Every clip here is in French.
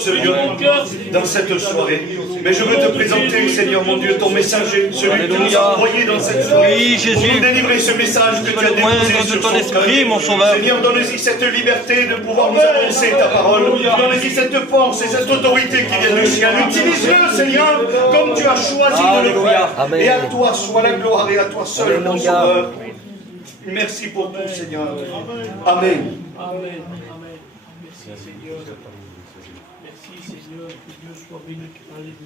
Seigneur, dans cette soirée. Mais je veux te présenter, Seigneur mon Dieu, ton messager, celui que tu nous as envoyé dans cette soirée. Oui, Jésus. Pour nous délivrer ce message que tu as déposé sur ton esprit, mon Sauveur. Seigneur, donne-y cette liberté de pouvoir nous annoncer ta parole. Donne-y cette force et cette autorité qui vient du ciel. Utilise-le, Seigneur, comme tu as choisi de le faire. Et à toi soit la gloire et à toi seul, mon Sauveur. Merci pour tout, Seigneur. Amen. Amen. Merci, Seigneur. Merci, Seigneur. Que Dieu soit béni. Alléluia.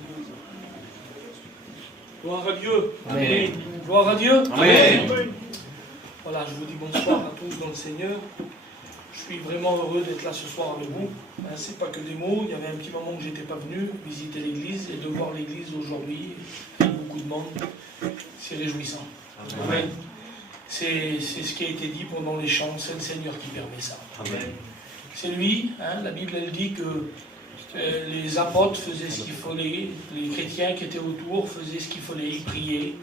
Gloire à Dieu. Amen. Gloire à Dieu. Amen. Voilà, je vous dis bonsoir à tous dans le Seigneur. Je suis vraiment heureux d'être là ce soir avec vous. C'est pas que des mots. Il y avait un petit moment que j'étais pas venu visiter l'église et de voir l'église aujourd'hui, beaucoup de monde, c'est réjouissant. Amen. C'est ce qui a été dit pendant les chants, c'est le Seigneur qui permet ça. Amen. C'est lui, la Bible elle dit que les apôtres faisaient ce qu'il fallait, les chrétiens qui étaient autour faisaient ce qu'il fallait, ils priaient,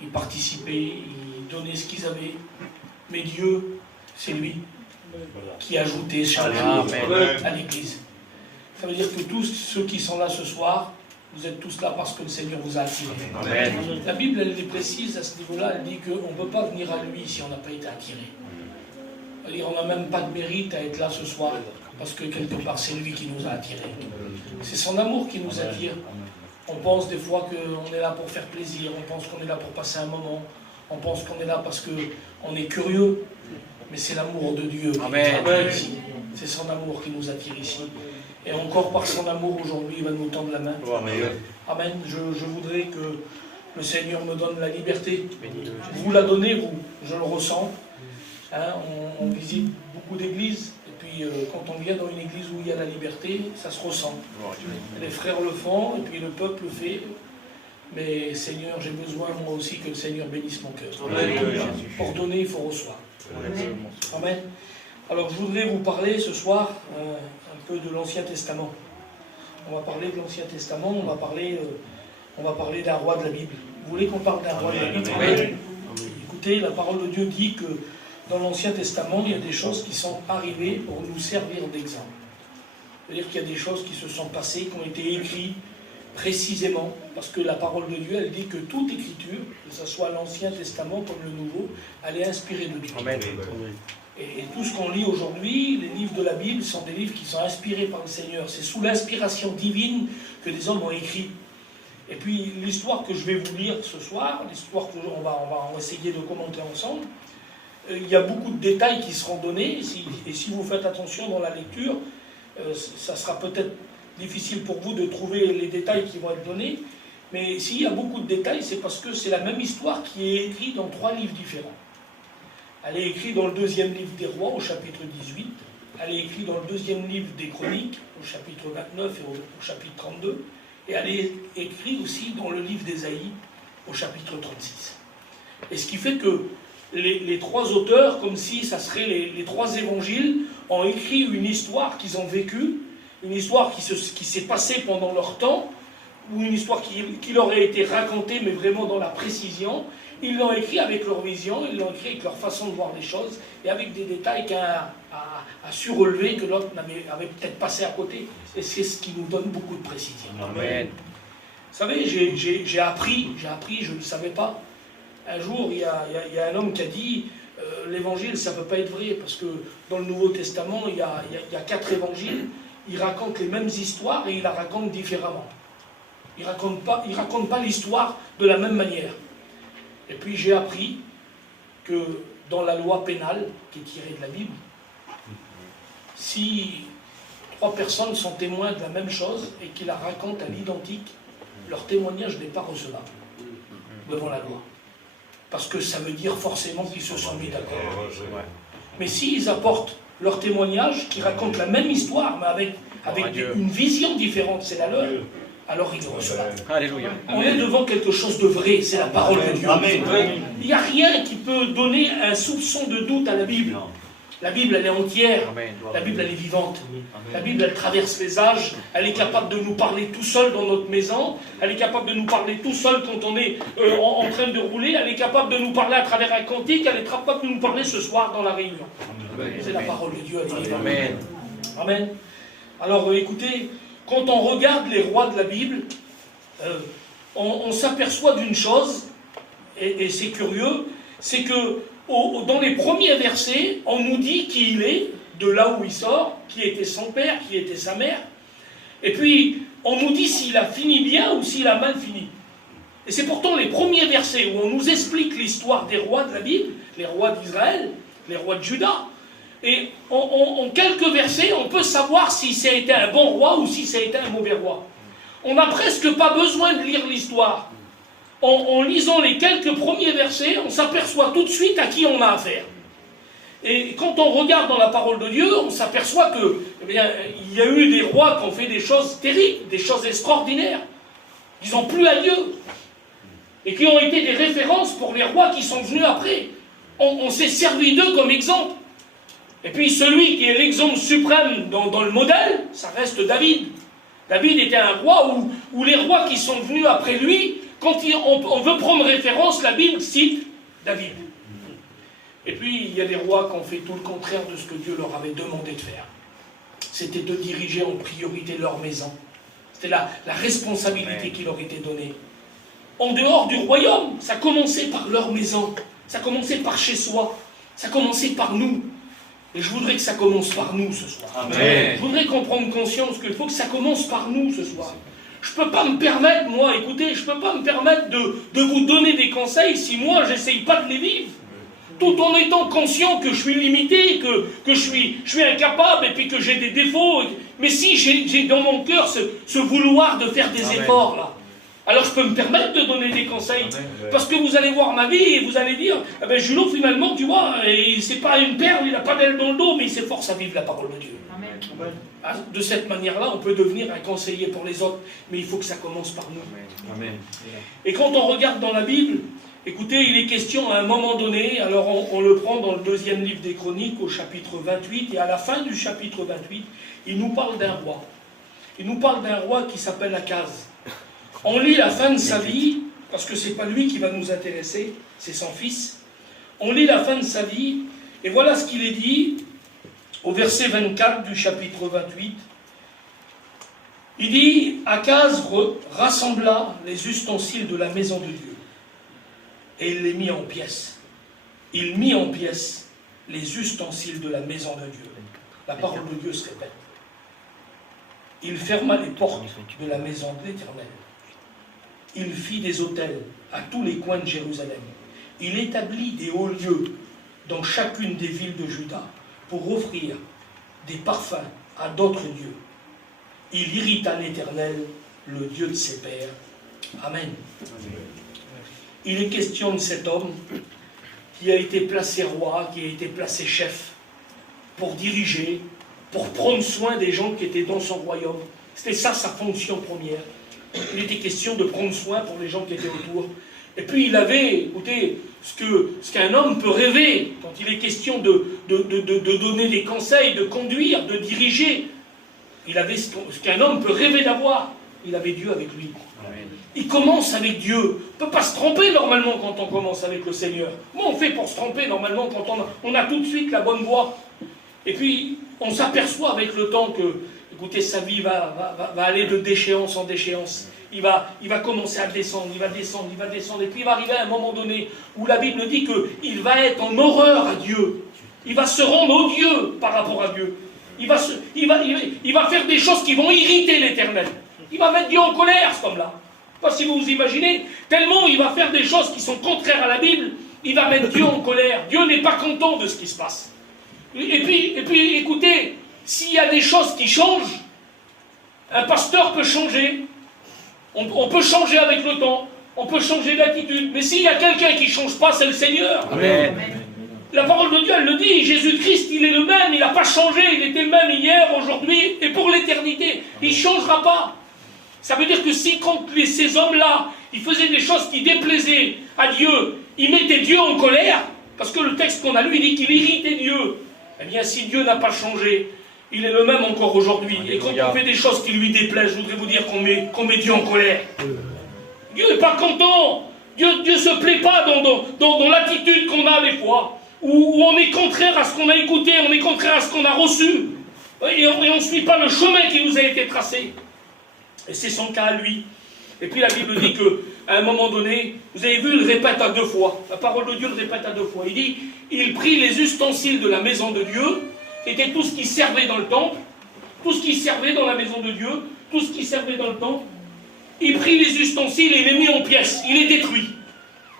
ils participaient, ils donnaient ce qu'ils avaient. Mais Dieu, c'est lui qui ajoutait chaque jour à l'église. Ça veut dire que tous ceux qui sont là ce soir, vous êtes tous là parce que le Seigneur vous a attiré. Amen. La Bible, elle est précise à ce niveau-là. Elle dit qu'on ne peut pas venir à lui si on n'a pas été attiré. C'est-à-dire on n'a même pas de mérite à être là ce soir parce que quelque part, c'est lui qui nous a attirés. C'est son amour qui nous attire. On pense des fois qu'on est là pour faire plaisir. On pense qu'on est là pour passer un moment. On pense qu'on est là parce qu'on est curieux. Mais c'est l'amour de Dieu qui nous attire ici. C'est son amour qui nous attire ici. Et encore par son amour, aujourd'hui, il va nous tendre la main. Amen. Je voudrais que le Seigneur me donne la liberté. Vous la donnez, vous. Je le ressens. On visite beaucoup d'églises. Et puis, quand on vient dans une église où il y a la liberté, ça se ressent. Les frères le font, et puis le peuple le fait. Mais Seigneur, j'ai besoin, moi aussi, que le Seigneur bénisse mon cœur. Pour donner, il faut recevoir. Amen. Alors, je voudrais vous parler ce soir un peu de l'Ancien Testament. On va parler de l'Ancien Testament, on va parler d'un roi de la Bible. Vous voulez qu'on parle d'un roi de la Bible? Oui. Écoutez, la parole de Dieu dit que dans l'Ancien Testament, il y a des choses qui sont arrivées pour nous servir d'exemple. C'est-à-dire qu'il y a des choses qui se sont passées, qui ont été écrites précisément, parce que la parole de Dieu, elle dit que toute écriture, que ce soit l'Ancien Testament comme le Nouveau, elle est inspirée de Dieu. Amen. Et tout ce qu'on lit aujourd'hui, les livres de la Bible, sont des livres qui sont inspirés par le Seigneur. C'est sous l'inspiration divine que des hommes ont écrit. Et puis l'histoire que je vais vous lire ce soir, l'histoire qu'on va essayer de commenter ensemble, il y a beaucoup de détails qui seront donnés. Et si vous faites attention dans la lecture, ça sera peut-être difficile pour vous de trouver les détails qui vont être donnés. Mais s'il y a beaucoup de détails, c'est parce que c'est la même histoire qui est écrite dans 3 livres différents. Elle est écrite dans le 2e livre des Rois, au chapitre 18. Elle est écrite dans le 2e livre des Chroniques, au chapitre 29 et au chapitre 32. Et elle est écrite aussi dans le livre d'Ésaïe, au chapitre 36. Et ce qui fait que les 3 auteurs, comme si ça serait les 3 évangiles, ont écrit une histoire qu'ils ont vécue, une histoire qui s'est passée pendant leur temps, ou une histoire qui leur a été racontée, mais vraiment dans la précision. Ils l'ont écrit avec leur vision, ils l'ont écrit avec leur façon de voir les choses, et avec des détails qu'un a su relever, que l'autre avait peut-être passé à côté. Et c'est ce qui nous donne beaucoup de précision. Amen. Vous savez, j'ai appris, je ne le savais pas. Un jour, il y a un homme qui a dit, l'évangile, ça ne peut pas être vrai, parce que dans le Nouveau Testament, il y a 4 évangiles, ils racontent les mêmes histoires, et ils la racontent différemment. Ils ne racontent pas l'histoire de la même manière. Et puis j'ai appris que dans la loi pénale, qui est tirée de la Bible, si 3 personnes sont témoins de la même chose et qui la racontent à l'identique, leur témoignage n'est pas recevable devant la loi. Parce que ça veut dire forcément qu'ils se sont mis d'accord. Mais s'ils apportent leur témoignage, qui racontent la même histoire, mais avec une vision différente, c'est la leur, alors il le reçoit. Alléluia. On est devant quelque chose de vrai, c'est la parole de Dieu. Amen. Il n'y a rien qui peut donner un soupçon de doute à la Bible. La Bible, elle est entière. La Bible, elle est vivante. La Bible, elle traverse les âges. Elle est capable de nous parler tout seul dans notre maison. Elle est capable de nous parler tout seul quand on est en train de rouler. Elle est capable de nous parler à travers un cantique. Elle est capable de nous parler ce soir dans la réunion. C'est la parole de Dieu. Elle est vivante. Amen. Alors écoutez, quand on regarde les rois de la Bible, on s'aperçoit d'une chose, et c'est curieux, c'est que dans les premiers versets, on nous dit qui il est, de là où il sort, qui était son père, qui était sa mère, et puis on nous dit s'il a fini bien ou s'il a mal fini. Et c'est pourtant les premiers versets où on nous explique l'histoire des rois de la Bible, les rois d'Israël, les rois de Juda. Et en quelques versets, on peut savoir si ça a été un bon roi ou si ça a été un mauvais roi. On n'a presque pas besoin de lire l'histoire. En lisant les quelques premiers versets, on s'aperçoit tout de suite à qui on a affaire. Et quand on regarde dans la parole de Dieu, on s'aperçoit que, il y a eu des rois qui ont fait des choses terribles, des choses extraordinaires. Ils n'ont plu à Dieu. Et qui ont été des références pour les rois qui sont venus après. On s'est servi d'eux comme exemple. Et puis celui qui est l'exemple suprême dans le modèle, ça reste David. David était un roi où les rois qui sont venus après lui, quand on veut prendre référence, la Bible cite David. Et puis il y a des rois qui ont fait tout le contraire de ce que Dieu leur avait demandé de faire. C'était de diriger en priorité leur maison. C'était la responsabilité qui leur était donnée. En dehors du royaume, ça commençait par leur maison, ça commençait par chez soi, ça commençait par nous. Et je voudrais que ça commence par nous ce soir. Amen. Je voudrais qu'on prenne conscience qu'il faut que ça commence par nous ce soir. Je ne peux pas me permettre, moi, écoutez, je ne peux pas me permettre de vous donner des conseils si moi, je n'essaye pas de les vivre. Tout en étant conscient que je suis limité, que je suis incapable et puis que j'ai des défauts. Mais si j'ai dans mon cœur ce vouloir de faire des efforts, là, alors je peux me permettre de donner des conseils. Parce que vous allez voir ma vie et vous allez dire, eh ben Julot, finalement, tu vois, c'est pas une perle, il n'a pas d'aile dans le dos, mais il s'efforce à vivre la parole de Dieu. Amen. De cette manière-là, on peut devenir un conseiller pour les autres, mais il faut que ça commence par nous. Amen. Et quand on regarde dans la Bible, écoutez, il est question à un moment donné, alors on le prend dans le 2e livre des Chroniques, au chapitre 28, et à la fin du chapitre 28, il nous parle d'un roi. Il nous parle d'un roi qui s'appelle Akaz. On lit la fin de sa vie, parce que ce n'est pas lui qui va nous intéresser, c'est son fils. On lit la fin de sa vie, et voilà ce qu'il est dit au verset 24 du chapitre 28. Il dit, Akaz rassembla les ustensiles de la maison de Dieu, et il les mit en pièces. Il mit en pièces les ustensiles de la maison de Dieu. La parole de Dieu se répète. Il ferma les portes de la maison de l'Éternel. Il fit des autels à tous les coins de Jérusalem. Il établit des hauts lieux dans chacune des villes de Juda pour offrir des parfums à d'autres dieux. Il irrita l'Éternel, le Dieu de ses pères. Amen. Il est question de cet homme qui a été placé roi, qui a été placé chef, pour diriger, pour prendre soin des gens qui étaient dans son royaume. C'était ça sa fonction première. Il était question de prendre soin pour les gens qui étaient autour. Et puis il avait, écoutez, ce qu'un homme peut rêver quand il est question de donner des conseils, de conduire, de diriger. Il avait ce qu'un homme peut rêver d'avoir. Il avait Dieu avec lui. Amen. Il commence avec Dieu. On ne peut pas se tromper normalement quand on commence avec le Seigneur. Comment on fait pour se tromper normalement quand on a tout de suite la bonne voie? Et puis on s'aperçoit avec le temps que, écoutez, sa vie va aller de déchéance en déchéance. Il va commencer à descendre, il va descendre, et puis il va arriver à un moment donné où la Bible dit qu'il va être en horreur à Dieu. Il va se rendre odieux par rapport à Dieu. Il va faire des choses qui vont irriter l'Éternel. Il va mettre Dieu en colère, cet homme-là. Je ne sais pas si vous vous imaginez, tellement il va faire des choses qui sont contraires à la Bible, il va mettre Dieu en colère. Dieu n'est pas content de ce qui se passe. Et puis, écoutez, s'il y a des choses qui changent, un pasteur peut changer. On peut changer avec le temps. On peut changer d'attitude. Mais s'il y a quelqu'un qui ne change pas, c'est le Seigneur. Amen. La parole de Dieu, elle le dit. Jésus-Christ, il est le même. Il n'a pas changé. Il était le même hier, aujourd'hui et pour l'éternité. Il ne changera pas. Ça veut dire que si, quand ces hommes-là, ils faisaient des choses qui déplaisaient à Dieu, ils mettaient Dieu en colère, parce que le texte qu'on a lu, il dit qu'il irritait Dieu. Eh bien, si Dieu n'a pas changé, il est le même encore aujourd'hui. Et quand on fait des choses qui lui déplaisent, je voudrais vous dire qu'on met Dieu en colère. Dieu n'est pas content. Dieu ne se plaît pas dans l'attitude qu'on a des fois, où on est contraire à ce qu'on a écouté, on est contraire à ce qu'on a reçu. Et on ne suit pas le chemin qui nous a été tracé. Et c'est son cas à lui. Et puis la Bible dit qu'à un moment donné, vous avez vu, il répète à 2 fois. La parole de Dieu le répète à 2 fois. Il dit, il prit les ustensiles de la maison de Dieu, c'était tout ce qui servait dans le temple, tout ce qui servait dans la maison de Dieu, tout ce qui servait dans le temple. Il prit les ustensiles et les mit en pièces, il les détruit.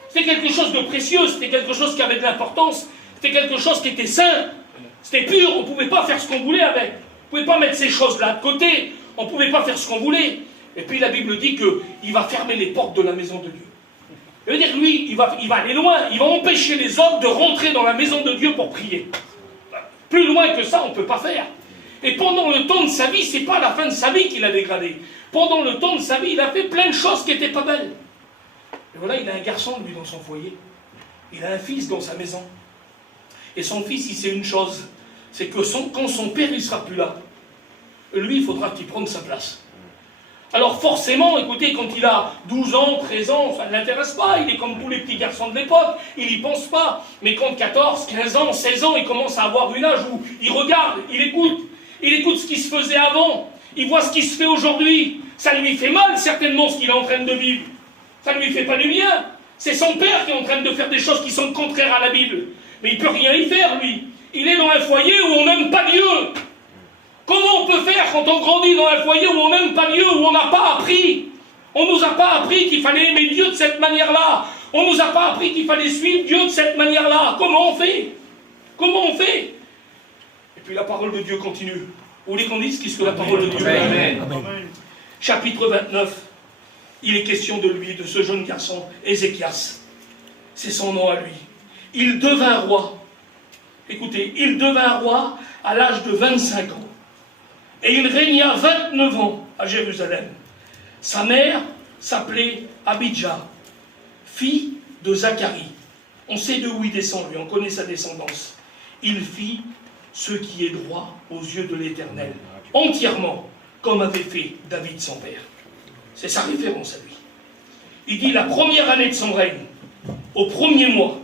C'était quelque chose de précieux, c'était quelque chose qui avait de l'importance, c'était quelque chose qui était sain, c'était pur, on ne pouvait pas faire ce qu'on voulait avec. On ne pouvait pas mettre ces choses-là de côté, on ne pouvait pas faire ce qu'on voulait. Et puis la Bible dit qu'il va fermer les portes de la maison de Dieu. Ça veut dire lui, il va aller loin, il va empêcher les autres de rentrer dans la maison de Dieu pour prier. Plus loin que ça, on ne peut pas faire. Et pendant le temps de sa vie, c'est pas la fin de sa vie qu'il a dégradé. Pendant le temps de sa vie, il a fait plein de choses qui n'étaient pas belles. Et voilà, il a un garçon, lui, dans son foyer. Il a un fils dans sa maison. Et son fils, il sait une chose, c'est que quand son père, il ne sera plus là, lui, il faudra qu'il prenne sa place. Alors forcément, écoutez, quand il a 12 ans, 13 ans, ça ne l'intéresse pas, il est comme tous les petits garçons de l'époque, il n'y pense pas. Mais quand 14, 15 ans, 16 ans, il commence à avoir une âge où il regarde, il écoute ce qui se faisait avant, il voit ce qui se fait aujourd'hui. Ça lui fait mal, certainement, ce qu'il est en train de vivre. Ça ne lui fait pas du bien. C'est son père qui est en train de faire des choses qui sont contraires à la Bible. Mais il ne peut rien y faire, lui. Il est dans un foyer où on n'aime pas Dieu. Comment on peut faire quand on grandit dans un foyer où on n'aime pas Dieu, où on n'a pas appris? On ne nous a pas appris qu'il fallait aimer Dieu de cette manière-là. On ne nous a pas appris qu'il fallait suivre Dieu de cette manière-là. Comment on fait? Comment on fait? Et puis la parole de Dieu continue. Vous voulez qu'on dise qu'est-ce que la parole de Dieu dit? Amen. Amen. Chapitre 29. Il est question de lui, de ce jeune garçon, Ézéchias. C'est son nom à lui. Il devint roi. Écoutez, il devint roi à l'âge de 25 ans. Et il régna 29 ans à Jérusalem. Sa mère s'appelait Abijah, fille de Zacharie. On sait de où il descend, lui, on connaît sa descendance. Il fit ce qui est droit aux yeux de l'Éternel, entièrement, comme avait fait David son père. C'est sa référence à lui. Il dit, la première année de son règne, au premier mois,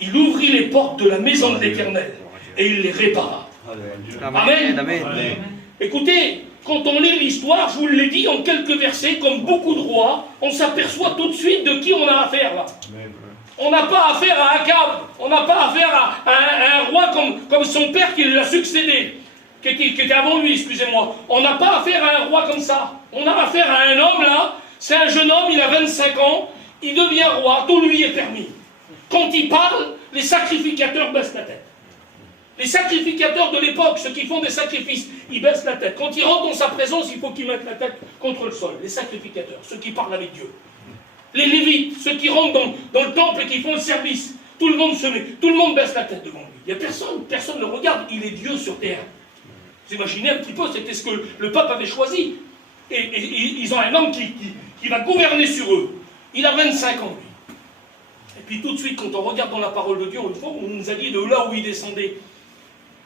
il ouvrit les portes de la maison de l'Éternel et il les répara. Amen. Amen. Amen. Écoutez, quand on lit l'histoire, je vous l'ai dit en quelques versets, comme beaucoup de rois, on s'aperçoit tout de suite de qui on a affaire là. On n'a pas affaire à Akab, on n'a pas affaire à un roi comme son père qui l'a succédé, qui était avant lui, excusez-moi. On n'a pas affaire à un roi comme ça. On a affaire à un homme là, c'est un jeune homme, il a 25 ans, il devient roi, tout lui est permis. Quand il parle, les sacrificateurs baissent la tête. Les sacrificateurs de l'époque, ceux qui font des sacrifices, ils baissent la tête. Quand ils rentrent dans sa présence, il faut qu'ils mettent la tête contre le sol. Les sacrificateurs, ceux qui parlent avec Dieu. Les Lévites, ceux qui rentrent dans le temple et qui font le service. Tout le monde se met, tout le monde baisse la tête devant lui. Il n'y a personne ne le regarde, il est Dieu sur terre. Vous imaginez un petit peu, c'était ce que le peuple avait choisi. Et ils ont un homme qui va gouverner sur eux. Il a 25 ans, lui. Et puis tout de suite, quand on regarde dans la parole de Dieu, une fois, on nous a dit de là où il descendait.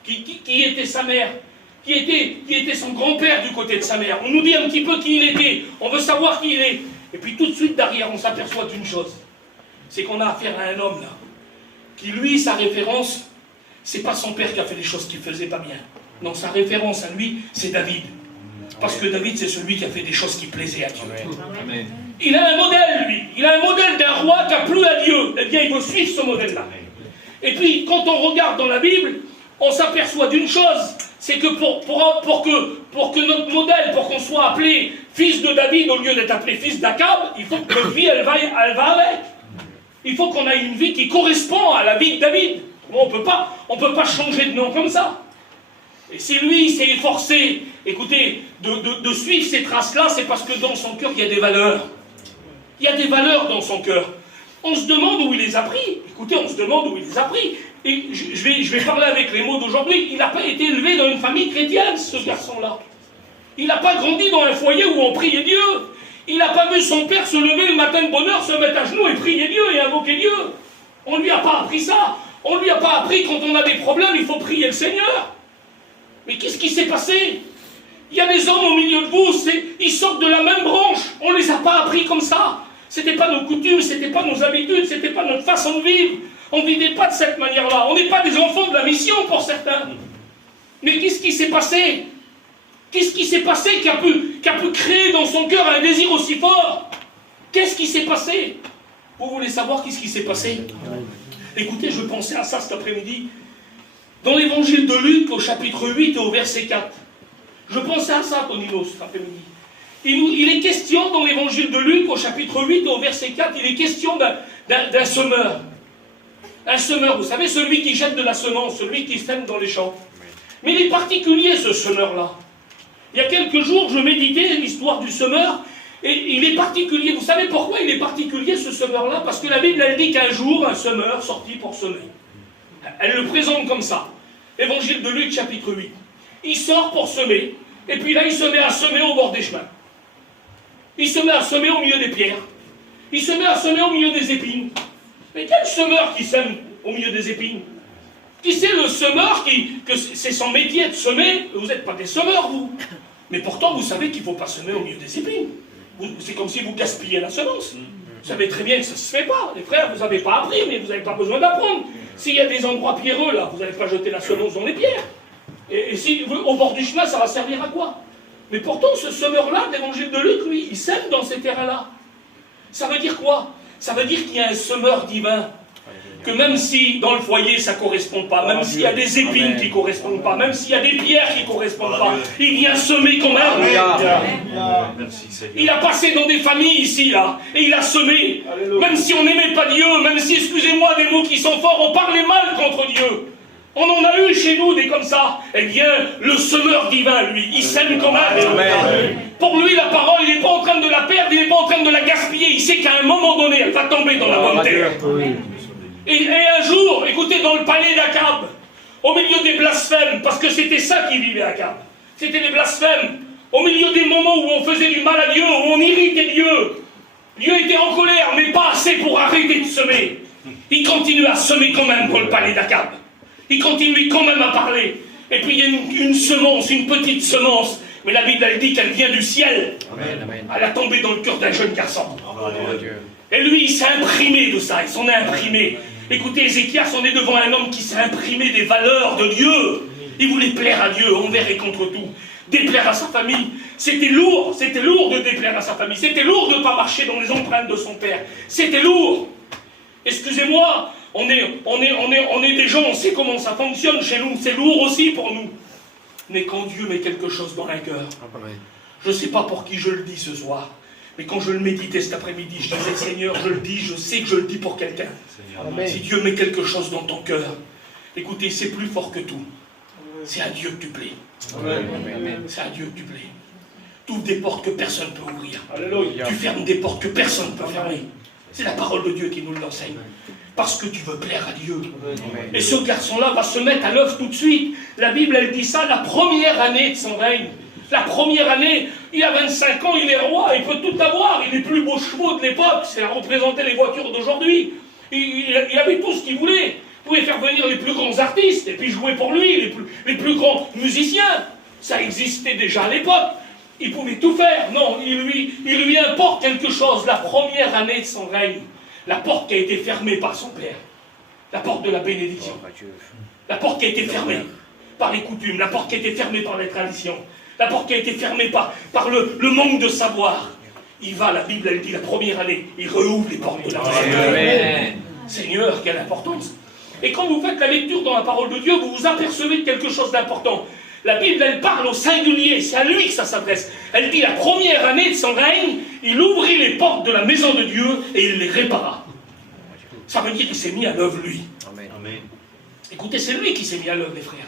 Qui était sa mère, qui était son grand-père du côté de sa mère. On nous dit un petit peu qui il était, on veut savoir qui il est. Et puis tout de suite derrière, on s'aperçoit d'une chose, c'est qu'on a affaire à un homme là, qui lui, sa référence, c'est pas son père qui a fait des choses qu'il faisait pas bien. Non, sa référence à lui, c'est David. Parce que David, c'est celui qui a fait des choses qui plaisaient à Dieu. Amen. Il a un modèle, lui. Il a un modèle d'un roi qui a plu à Dieu. Eh bien, il veut suivre ce modèle-là. Et puis, quand on regarde dans la Bible, on s'aperçoit d'une chose, c'est que pour que notre modèle, pour qu'on soit appelé fils de David au lieu d'être appelé fils d'Akab, il faut que notre vie, elle va avec. Il faut qu'on ait une vie qui correspond à la vie de David. On ne peut pas changer de nom comme ça. Et si lui s'est efforcé, écoutez, de suivre ces traces-là, c'est parce que dans son cœur, il y a des valeurs. Il y a des valeurs dans son cœur. On se demande où il les a pris. Écoutez, on se demande où il les a pris. Et je vais parler avec les mots d'aujourd'hui. Il n'a pas été élevé dans une famille chrétienne, ce garçon-là. Il n'a pas grandi dans un foyer où on priait Dieu. Il n'a pas vu son père se lever le matin de bonne heure, se mettre à genoux et prier Dieu et invoquer Dieu. On ne lui a pas appris ça. On ne lui a pas appris quand on a des problèmes, il faut prier le Seigneur. Mais qu'est-ce qui s'est passé? Il y a des hommes au milieu de vous, ils sortent de la même branche. On ne les a pas appris comme ça. Ce n'était pas nos coutumes, ce n'était pas nos habitudes, ce n'était pas notre façon de vivre. On ne vivait pas de cette manière-là. On n'est pas des enfants de la mission pour certains. Mais qu'est-ce qui s'est passé? Qu'est-ce qui s'est passé qui a pu créer dans son cœur un désir aussi fort? Qu'est-ce qui s'est passé? Vous voulez savoir qu'est-ce qui s'est passé? Écoutez, je pensais à ça cet après-midi. Dans l'évangile de Luc, au chapitre 8 et au verset 4. Je pensais à ça, Tonino, cet après-midi. Il est question dans l'évangile de Luc, au chapitre 8 et au verset 4, il est question d'un semeur. Un semeur, vous savez, celui qui jette de la semence, celui qui sème dans les champs. Mais il est particulier, ce semeur-là. Il y a quelques jours, je méditais l'histoire du semeur, et il est particulier. Vous savez pourquoi il est particulier, ce semeur-là? Parce que la Bible, elle dit qu'un jour, un semeur sortit pour semer. Elle le présente comme ça. Évangile de Luc, chapitre 8. Il sort pour semer, et puis là, il se met à semer au bord des chemins. Il se met à semer au milieu des pierres. Il se met à semer au milieu des épines. Mais quel semeur qui sème au milieu des épines? Qui c'est le semeur que c'est son métier de semer? Vous n'êtes pas des semeurs, vous. Mais pourtant, vous savez qu'il ne faut pas semer au milieu des épines. C'est comme si vous gaspilliez la semence. Vous savez très bien que ça ne se fait pas. Les frères, vous n'avez pas appris, mais vous n'avez pas besoin d'apprendre. S'il y a des endroits pierreux, là, vous n'allez pas jeter la semence dans les pierres. Et si au bord du chemin, ça va servir à quoi? Mais pourtant, ce semeur-là, de l'évangile de Luc, lui, il sème dans ces terrains-là. Ça veut dire quoi? Ça veut dire qu'il y a un semeur divin. Que même si dans le foyer ça ne correspond pas, même s'il y a des épines qui ne correspondent pas, même s'il y a des pierres qui ne correspondent pas, il vient semer quand même. Il a passé dans des familles ici, là, et il a semé. Même si on n'aimait pas Dieu, même si, excusez-moi, des mots qui sont forts, on parlait mal contre Dieu. On en a eu chez nous des comme ça. Eh bien, le semeur divin, lui, il sème quand même. Pour lui, la parole, il n'est pas en train de la perdre, il n'est pas en train de la gaspiller. Il sait qu'à un moment donné, elle va tomber dans la bonne terre. Et un jour, écoutez, dans le palais d'Akab, au milieu des blasphèmes, parce que c'était ça qui vivait Akab, c'était des blasphèmes, au milieu des moments où on faisait du mal à Dieu, où on irritait Dieu, Dieu était en colère, mais pas assez pour arrêter de semer. Il continue à semer quand même dans le palais d'Akab. Il continue quand même à parler. Et puis il y a une semence, une petite semence, mais la Bible, elle dit qu'elle vient du ciel. Amen. Elle a tombé dans le cœur d'un jeune garçon. Et lui, il s'est imprimé de ça, il s'en est imprimé. Écoutez, Ézéchias, on est devant un homme qui s'est imprimé des valeurs de Dieu. Il voulait plaire à Dieu, envers et contre tout. Déplaire à sa famille. C'était lourd de déplaire à sa famille. C'était lourd de ne pas marcher dans les empreintes de son père. C'était lourd. Excusez-moi, on est des gens, on sait comment ça fonctionne chez nous. C'est lourd aussi pour nous. Mais quand Dieu met quelque chose dans un cœur, je ne sais pas pour qui je le dis ce soir, mais quand je le méditais cet après-midi, je disais, Seigneur, je le dis, je sais que je le dis pour quelqu'un. Si Dieu met quelque chose dans ton cœur, écoutez, c'est plus fort que tout. C'est à Dieu que tu plais. C'est à Dieu que tu plais. Tu ouvres des portes que personne ne peut ouvrir. Alléluia. Tu fermes des portes que personne ne peut fermer. C'est la parole de Dieu qui nous l'enseigne. Parce que tu veux plaire à Dieu. Et ce garçon-là va se mettre à l'œuvre tout de suite. La Bible, elle dit ça, la première année de son règne. La première année, il a 25 ans, il est roi, il peut tout avoir. Il est plus beaux chevaux de l'époque, ça représentait les voitures d'aujourd'hui. Il avait tout ce qu'il voulait. Il pouvait faire venir les plus grands artistes, et puis jouer pour lui, les plus grands musiciens. Ça existait déjà à l'époque. Il pouvait tout faire. Non, il lui importe quelque chose. La première année de son règne, la porte qui a été fermée par son père, la porte de la bénédiction, la porte qui a été fermée par les coutumes, la porte qui a été fermée par les traditions, la porte qui a été fermée par le manque de savoir. Il va, la Bible, elle dit, la première année, il rouvre les portes de la bénédiction. Seigneur, quelle importance! Et quand vous faites la lecture dans la parole de Dieu, vous vous apercevez de quelque chose d'important. La Bible, elle parle au singulier, c'est à lui que ça s'adresse. Elle dit, la première année de son règne, il ouvrit les portes de la maison de Dieu et il les répara. Ça veut dire qu'il s'est mis à l'œuvre, lui. Amen. Écoutez, c'est lui qui s'est mis à l'œuvre, les frères.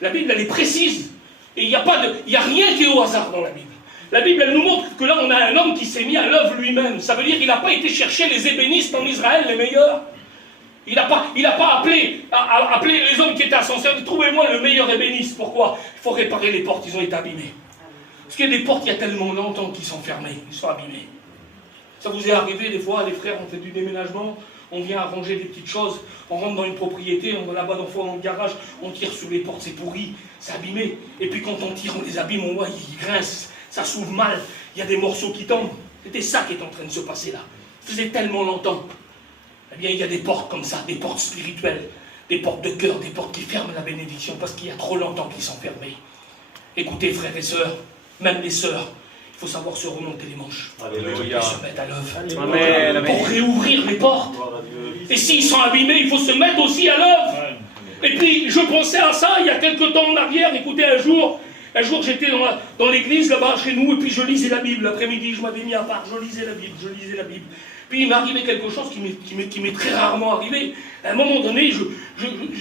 La Bible, elle est précise. Et il n'y a rien qui est au hasard dans la Bible. La Bible, elle nous montre que là, on a un homme qui s'est mis à l'œuvre lui-même. Ça veut dire qu'il n'a pas été chercher les ébénistes en Israël, les meilleurs. Il n'a pas appelé les hommes qui étaient à son service. Trouvez-moi le meilleur ébéniste. Pourquoi? Il faut réparer les portes, ils ont été abîmées. Parce qu'il y a des portes, il y a tellement longtemps qu'ils sont fermées, ils sont abîmés. Ça vous est arrivé des fois, les frères, on fait du déménagement, on vient arranger des petites choses, on rentre dans une propriété, on va là-bas dans le garage, on tire sur les portes, c'est pourri, c'est abîmé. Et puis quand on tire, on les abîme, on voit, ils grincent, ça s'ouvre mal, il y a des morceaux qui tombent. C'était ça qui est en train de se passer là. Ça faisait tellement longtemps. Eh bien, il y a des portes comme ça, des portes spirituelles. Des portes de cœur, des portes qui ferment la bénédiction parce qu'il y a trop longtemps qu'ils sont fermés. Écoutez, frères et sœurs, même les sœurs, il faut savoir se remonter les manches. Alléluia. Et se mettre à l'œuvre. Pour réouvrir les portes. Et s'ils sont abîmés, il faut se mettre aussi à l'œuvre. Et puis, je pensais à ça il y a quelques temps en arrière. Écoutez, un jour j'étais dans l'église là-bas chez nous, et puis je lisais la Bible. L'après-midi, je m'avais mis à part, je lisais la Bible. Puis il m'est arrivé quelque chose qui m'est très rarement arrivé. À un moment donné,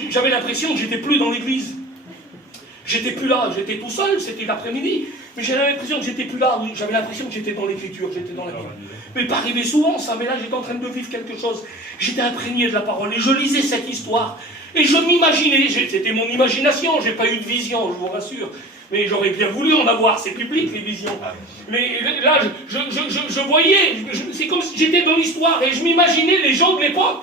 j'avais l'impression que j'étais plus dans l'église. J'étais plus là, j'étais tout seul, c'était l'après-midi. Mais j'avais l'impression que j'étais plus là, oui, j'avais l'impression que j'étais dans l'écriture, j'étais dans la Bible. Mais pas arrivé souvent ça, mais là j'étais en train de vivre quelque chose. J'étais imprégné de la parole et je lisais cette histoire. Et je m'imaginais, c'était mon imagination, j'ai pas eu de vision, je vous rassure. Mais j'aurais bien voulu en avoir, c'est public les visions. Mais là, je voyais, c'est comme si j'étais dans l'histoire et je m'imaginais les gens de l'époque.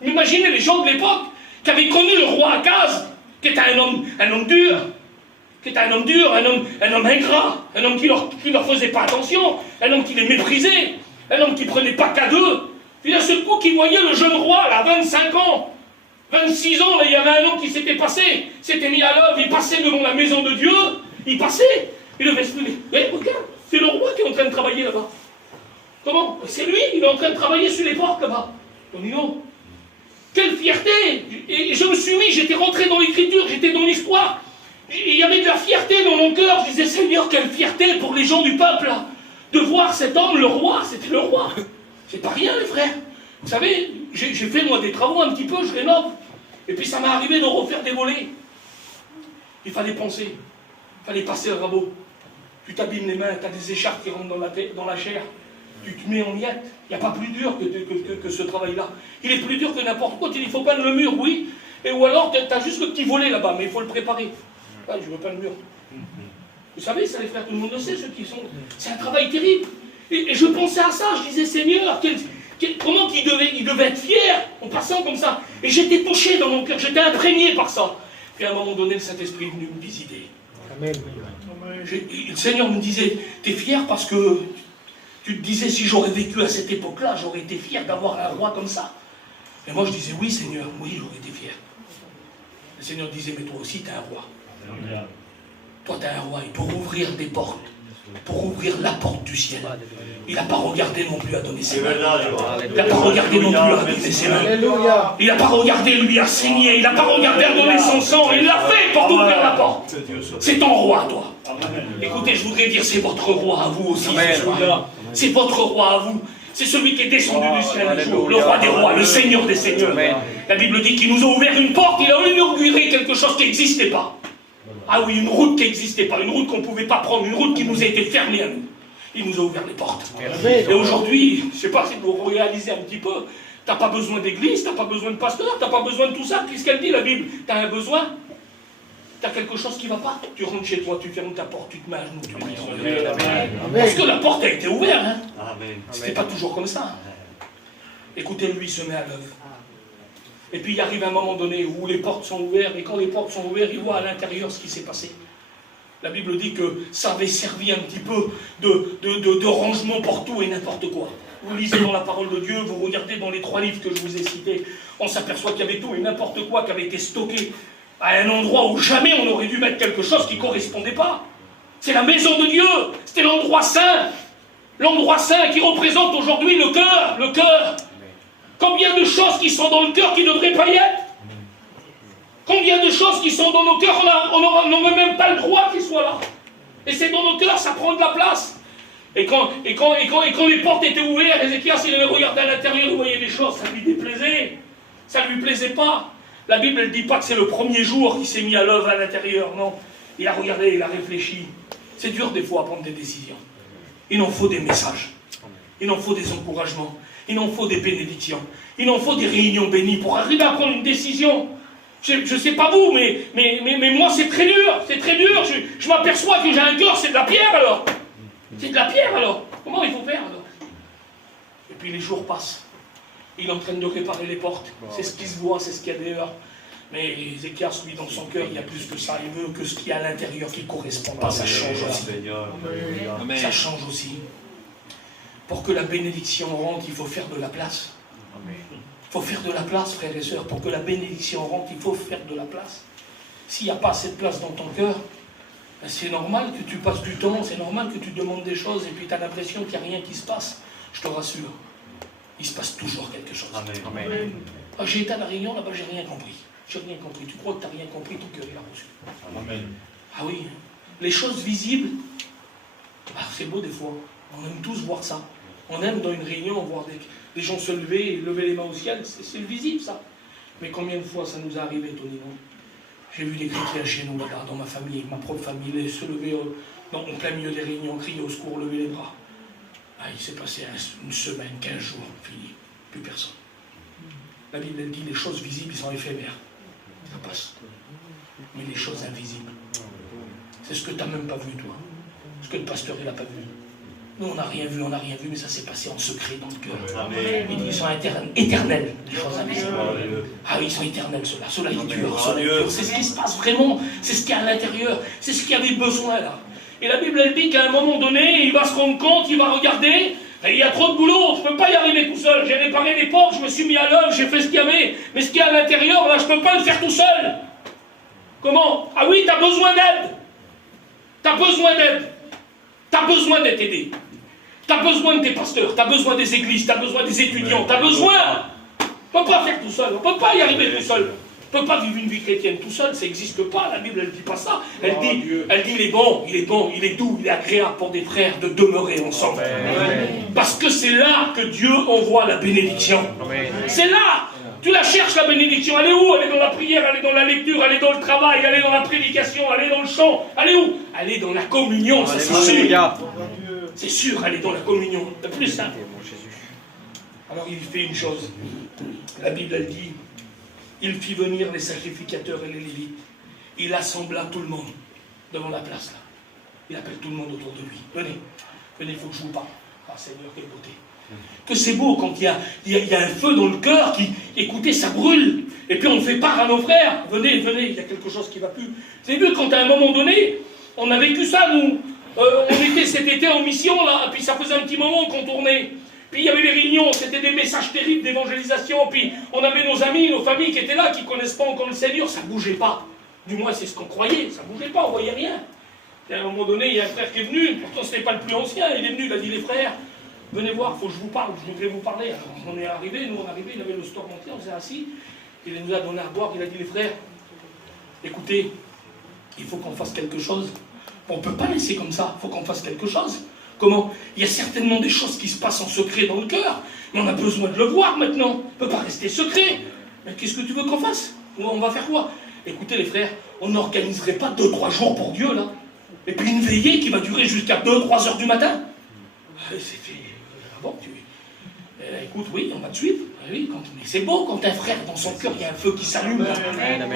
M'imaginais les gens de l'époque qui avaient connu le roi Akaz, qui était un homme dur, un homme ingrat, un homme qui leur faisait pas attention, un homme qui les méprisait, un homme qui prenait pas qu'à d'eux. Puis d'un seul coup, qui voyait le jeune roi, là, 25 ans, 26 ans, là, il y avait un an qui s'était passé, s'était mis à l'œuvre, il passait devant la maison de Dieu, il passait, il devait se dire, regarde, c'est le roi qui est en train de travailler là-bas. Comment? C'est lui, il est en train de travailler sur les portes là-bas. Tonino, quelle fierté! Et je me suis mis, j'étais rentré dans l'écriture, j'étais dans l'histoire. Il y avait de la fierté dans mon cœur. Je disais, Seigneur, quelle fierté pour les gens du peuple, là, de voir cet homme, le roi, c'était le roi. C'est pas rien, les frères. Vous savez, j'ai fait, moi, des travaux un petit peu, je rénove. Et puis ça m'est arrivé de refaire des volets. Il fallait penser. Il fallait passer le rabot. Tu t'abîmes les mains, tu as des écharpes qui rentrent dans la chair. Tu te mets en miettes. Il n'y a pas plus dur que ce travail-là. Il est plus dur que n'importe quoi. Tu dis, il faut peindre le mur, oui. Et ou alors, tu as juste le petit volet là-bas, mais il faut le préparer. Ah, je veux pas le mur. Vous savez, ça les frères, tout le monde le sait, ceux qui sont... C'est un travail terrible. Et je pensais à ça, je disais, Seigneur, comment il devait être fier en passant comme ça. Et j'étais touché dans mon cœur, j'étais imprégné par ça. Puis à un moment donné, le Saint-Esprit est venu me visiter. Amen. Le Seigneur me disait, t'es fier parce que tu te disais, si j'aurais vécu à cette époque-là, j'aurais été fier d'avoir un roi comme ça. Et moi je disais, oui Seigneur, oui, j'aurais été fier. Le Seigneur disait, mais toi aussi, t'es un roi. Toi, t'es un roi, et pour ouvrir des portes, pour ouvrir la porte du ciel, il n'a pas regardé non plus à donner ses mains. Il n'a pas regardé non plus à donner ses mains. Il n'a pas regardé, lui, à saigner. Il n'a pas regardé à donner son sang. Il l'a fait pour ouvrir la porte. C'est ton roi, toi. Écoutez, je voudrais dire, c'est votre roi à vous aussi. C'est votre roi à vous. C'est celui qui est descendu du ciel un jour, le roi des rois, le Seigneur des seigneurs. La Bible dit qu'il nous a ouvert une porte, il a inauguré quelque chose qui n'existait pas. Ah oui, une route qui n'existait pas, une route qu'on ne pouvait pas prendre, une route qui nous a été fermée à nous. Il nous a ouvert les portes. Et aujourd'hui, je ne sais pas si vous réalisez un petit peu, tu n'as pas besoin d'église, tu n'as pas besoin de pasteur, tu n'as pas besoin de tout ça. Qu'est-ce qu'elle dit la Bible? Tu as un besoin, tu as quelque chose qui ne va pas. Tu rentres chez toi, tu fermes ta porte, tu te mets à genoux, tu pries. Parce que la porte a été ouverte. Hein. C'était pas toujours comme ça. Écoutez, lui, il se met à l'œuvre. Et puis il arrive un moment donné où les portes sont ouvertes, et quand les portes sont ouvertes, il voit à l'intérieur ce qui s'est passé. La Bible dit que ça avait servi un petit peu de rangement pour tout et n'importe quoi. Vous lisez dans la parole de Dieu, vous regardez dans les 3 livres que je vous ai cités, on s'aperçoit qu'il y avait tout et n'importe quoi qui avait été stocké à un endroit où jamais on aurait dû mettre quelque chose qui ne correspondait pas. C'est la maison de Dieu, c'était l'endroit saint. L'endroit saint qui représente aujourd'hui le cœur, le cœur. Combien de choses qui sont dans le cœur qui ne devraient pas y être? Combien de choses qui sont dans nos cœurs, on n'aurait même pas le droit qu'ils soient là. Et c'est dans nos cœurs, ça prend de la place. Et quand les portes étaient ouvertes, Ézéchias, il avait regardé à l'intérieur, il voyait des choses, ça lui déplaisait. Ça ne lui plaisait pas. La Bible ne dit pas que c'est le premier jour qu'il s'est mis à l'œuvre à l'intérieur, non. Il a regardé, il a réfléchi. C'est dur des fois à prendre des décisions. Il en faut des messages. Il en faut des encouragements. Il en faut des bénédictions. Il en faut des réunions bénies pour arriver à prendre une décision. Je ne sais pas vous, mais moi c'est très dur. C'est très dur. Je m'aperçois que j'ai un cœur, c'est de la pierre alors. C'est de la pierre alors. Comment il faut faire alors? Et puis les jours passent. Il est en train de réparer les portes. C'est ce qui se voit, c'est ce qu'il y a dehors. Mais Ézéchias, lui, dans son cœur, il y a plus que ça. Il veut que ce qu'il y a à l'intérieur qui ne correspond pas, ça change aussi. Ça change aussi. Pour que la bénédiction rentre, il faut faire de la place. Il faut faire de la place, frères et sœurs, pour que la bénédiction rentre, il faut faire de la place. S'il n'y a pas assez de place dans ton cœur, ben c'est normal que tu passes du temps, c'est normal que tu demandes des choses et puis tu as l'impression qu'il n'y a rien qui se passe. Je te rassure, il se passe toujours quelque chose. Amen. Ah, j'ai été à la Réunion, là-bas, j'ai rien compris. J'ai rien compris. Tu crois que tu n'as rien compris, ton cœur il a reçu. Amen. Ah oui, les choses visibles, ah, c'est beau des fois. On aime tous voir ça. On aime dans une réunion voir des gens se lever et lever les mains au ciel. C'est visible ça. Mais combien de fois ça nous est arrivé, Tony, non? J'ai vu des chrétiens chez nous, là, dans ma famille, ma propre famille, se lever en plein milieu des réunions, crier au secours, lever les bras. Ah, il s'est passé une semaine, 15 jours, fini. Plus personne. La Bible elle dit les choses visibles sont éphémères. Ça passe. Mais les choses invisibles, c'est ce que tu n'as même pas vu, toi. Ce que le pasteur, il n'a pas vu. Nous, on n'a rien vu, mais ça s'est passé en secret dans le cœur. Amen. Il dit, ils sont éternels, les choses invisibles. Ah oui, ils sont éternels, ceux-là. Ceux-là, ils durent, ceux-là, ils durent. C'est ce qui se passe vraiment. C'est ce qu'il y a à l'intérieur. C'est ce qu'il y avait besoin, là. Et la Bible, elle dit qu'à un moment donné, il va se rendre compte, il va regarder. Et il y a trop de boulot, je ne peux pas y arriver tout seul. J'ai réparé les portes, je me suis mis à l'œuvre, j'ai fait ce qu'il y avait. Mais ce qu'il y a à l'intérieur, là, je ne peux pas le faire tout seul. Comment? Ah oui, tu as besoin d'aide. Tu as besoin d'aide. Tu as besoin d'être aidé. Tu as besoin de tes pasteurs, tu as besoin des églises, tu as besoin des étudiants, tu as besoin. On ne peut pas faire tout seul, on ne peut pas y arriver tout seul. On ne peut pas vivre une vie chrétienne tout seul, ça n'existe pas. La Bible, elle ne dit pas ça. Elle dit, il est bon, il est doux, il est agréable pour des frères de demeurer ensemble. Parce que c'est là que Dieu envoie la bénédiction. C'est là. Tu la cherches, la bénédiction. Elle est où? Elle est dans la prière, elle est dans la lecture, elle est dans le travail, elle est dans la prédication, elle est dans le chant. Elle est où? Elle est dans la communion, ça c'est sûr. C'est sûr, elle est dans la communion. Le plus simple. Alors il fait une chose. La Bible, elle dit, il fit venir les sacrificateurs et les lévites. Il assembla tout le monde devant la place là. Il appelle tout le monde autour de lui. Venez, venez, il faut que je vous parle. Ah Seigneur, quelle beauté. Que c'est beau quand il y a un feu dans le cœur qui, écoutez, ça brûle. Et puis on fait part à nos frères. Venez, venez, il y a quelque chose qui ne va plus. Vous avez vu, quand à un moment donné, on a vécu ça, nous. On était cet été en mission, là, puis ça faisait un petit moment qu'on tournait. Puis il y avait les réunions, c'était des messages terribles d'évangélisation, puis on avait nos amis, nos familles qui étaient là, qui ne connaissent pas encore le Seigneur, ça ne bougeait pas. Du moins, c'est ce qu'on croyait, ça ne bougeait pas, on ne voyait rien. Et à un moment donné, il y a un frère qui est venu, pourtant ce n'est pas le plus ancien, il est venu, il a dit, les frères, venez voir, il faut que je vous parle, je voudrais vous parler. Alors on est arrivé, nous on est arrivé, il avait le store entier, on s'est assis, il nous a donné à boire, il a dit, les frères, écoutez, il faut qu'on fasse quelque chose. On ne peut pas laisser comme ça, il faut qu'on fasse quelque chose. Comment? Il y a certainement des choses qui se passent en secret dans le cœur, mais on a besoin de le voir maintenant. On ne peut pas rester secret. Mais qu'est-ce que tu veux qu'on fasse? On va faire quoi? Écoutez les frères, on n'organiserait pas 2-3 jours pour Dieu là. Et puis une veillée qui va durer jusqu'à 2-3 heures du matin. Bon, écoute, oui, on va te suivre. Oui, mais c'est beau quand un frère, dans son cœur, il y a un feu qui s'allume.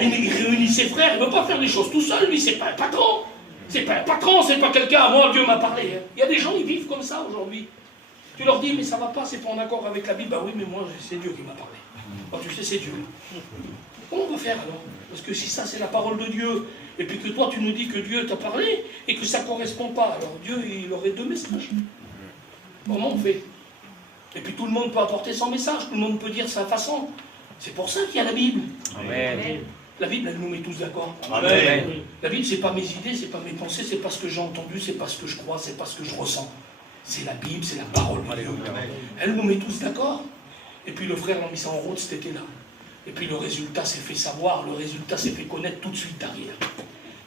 Il réunit ses frères, il ne veut pas faire des choses tout seul, lui, c'est pas un patron. C'est pas un patron, c'est pas quelqu'un, moi Dieu m'a parlé. Il y a des gens, ils vivent comme ça aujourd'hui. Tu leur dis, mais ça va pas, c'est pas en accord avec la Bible. Bah oui, mais moi, c'est Dieu qui m'a parlé. Oh, tu sais, c'est Dieu. Comment on va faire alors? Parce que si ça, c'est la parole de Dieu, et puis que toi, tu nous dis que Dieu t'a parlé, et que ça ne correspond pas, alors Dieu, il aurait 2 messages. Comment on fait? Et puis tout le monde peut apporter son message, tout le monde peut dire sa façon. C'est pour ça qu'il y a la Bible. Amen. La Bible, elle nous met tous d'accord. Amen. La Bible, c'est pas mes idées, c'est pas mes pensées, c'est pas ce que j'ai entendu, c'est pas ce que je crois, c'est pas ce que je ressens. C'est la Bible, c'est la parole de Dieu. Elle nous met tous d'accord. Et puis le frère l'a mis ça en route cet été-là. Et puis le résultat s'est fait savoir, le résultat s'est fait connaître tout de suite derrière.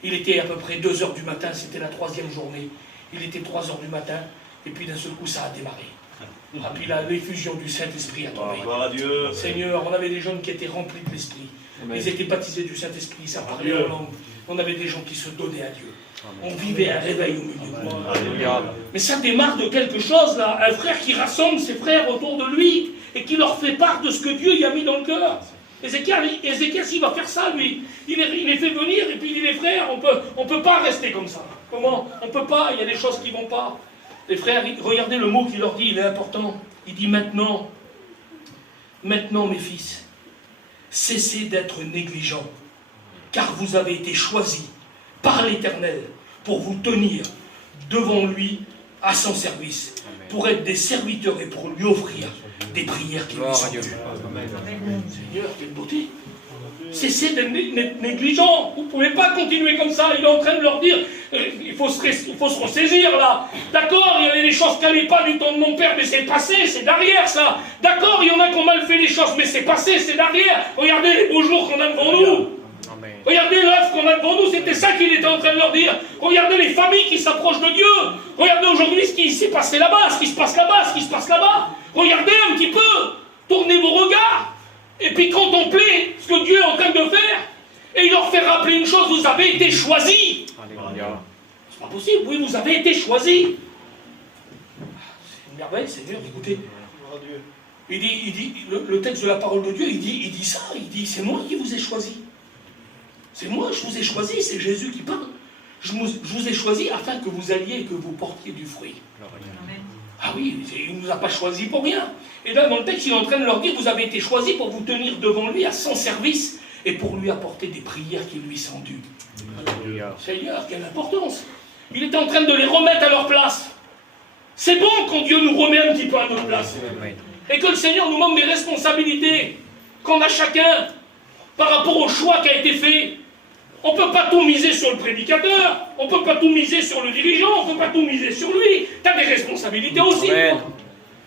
Il était à peu près 2 heures du matin, c'était la 3e journée. Il était 3 heures du matin, et puis d'un seul coup, ça a démarré. Et puis l'effusion du Saint-Esprit a tombé. Seigneur, on avait des jeunes qui étaient remplis de l'Esprit. Ils étaient baptisés du Saint-Esprit, ça parlait en langue. On avait des gens qui se donnaient à Dieu. On vivait un réveil au milieu de nous. Mais ça démarre de quelque chose, là. Un frère qui rassemble ses frères autour de lui et qui leur fait part de ce que Dieu y a mis dans le cœur. Ézéchias, s'il va faire ça, lui, il les fait venir et puis il dit, les frères, on peut pas rester comme ça. Comment? On peut pas, il y a des choses qui vont pas. Les frères, regardez le mot qu'il leur dit, il est important. Il dit maintenant, mes fils, cessez d'être négligents, car vous avez été choisis par l'Éternel pour vous tenir devant lui à son service, pour être des serviteurs et pour lui offrir des prières qui lui sont dues. Seigneur, quelle beauté! Cessez d'être négligents. Vous ne pouvez pas continuer comme ça. Il est en train de leur dire, il faut se ressaisir là. D'accord, il y avait des choses qui n'allaient pas du temps de mon père, mais c'est passé, c'est derrière ça. D'accord, il y en a qui ont mal fait les choses, mais c'est passé, c'est derrière. Regardez les beaux jours qu'on a devant nous. Regardez l'œuvre qu'on a devant nous, c'était ça qu'il était en train de leur dire. Regardez les familles qui s'approchent de Dieu. Regardez aujourd'hui ce qui s'est passé là-bas, ce qui se passe là-bas, ce qui se passe là-bas. Regardez un petit peu, tournez vos regards. Et puis contemplez ce que Dieu est en train de faire. Et il leur fait rappeler une chose, vous avez été choisis. C'est pas possible, oui, vous avez été choisis. C'est une merveille, Seigneur, écoutez. Il dit le texte de la parole de Dieu, il dit ça, il dit, c'est moi qui vous ai choisis. C'est moi, je vous ai choisi, c'est Jésus qui parle. Je vous ai choisi afin que vous alliez et que vous portiez du fruit. Amen. Ah oui, il ne nous a pas choisis pour rien. Et là, dans le texte, il est en train de leur dire, vous avez été choisis pour vous tenir devant lui à son service et pour lui apporter des prières qui lui sont dues. Seigneur, quelle importance! Il était en train de les remettre à leur place. C'est bon quand Dieu nous remet un petit peu à notre place. Et que le Seigneur nous montre des responsabilités qu'on a chacun par rapport au choix qui a été fait. On ne peut pas tout miser sur le prédicateur, on ne peut pas tout miser sur le dirigeant, on ne peut pas tout miser sur lui. Tu as des responsabilités aussi.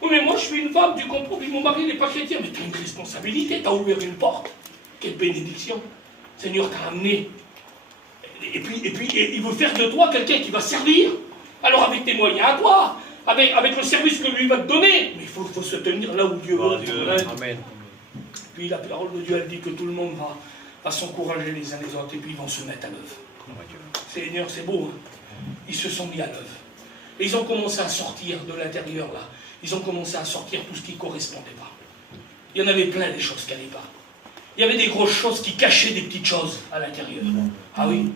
Oui, mais moi je suis une femme, tu comprends, puis mon mari n'est pas chrétien, mais tu as une responsabilité, tu as ouvert une porte. Quelle bénédiction. Seigneur t'a amené. Et puis, il veut faire de toi quelqu'un qui va servir. Alors avec tes moyens à toi, avec le service que lui va te donner, mais il faut se tenir là où Dieu veut. Amen. Puis la parole de Dieu, elle dit que tout le monde va s'encourager les uns les autres, et puis ils vont se mettre à l'œuvre. Seigneur, c'est beau, hein? Ils se sont mis à l'œuvre. Et ils ont commencé à sortir de l'intérieur, là. Ils ont commencé à sortir tout ce qui ne correspondait pas. Il y en avait plein des choses qui n'allaient pas. Il y avait des grosses choses qui cachaient des petites choses à l'intérieur. Ah oui.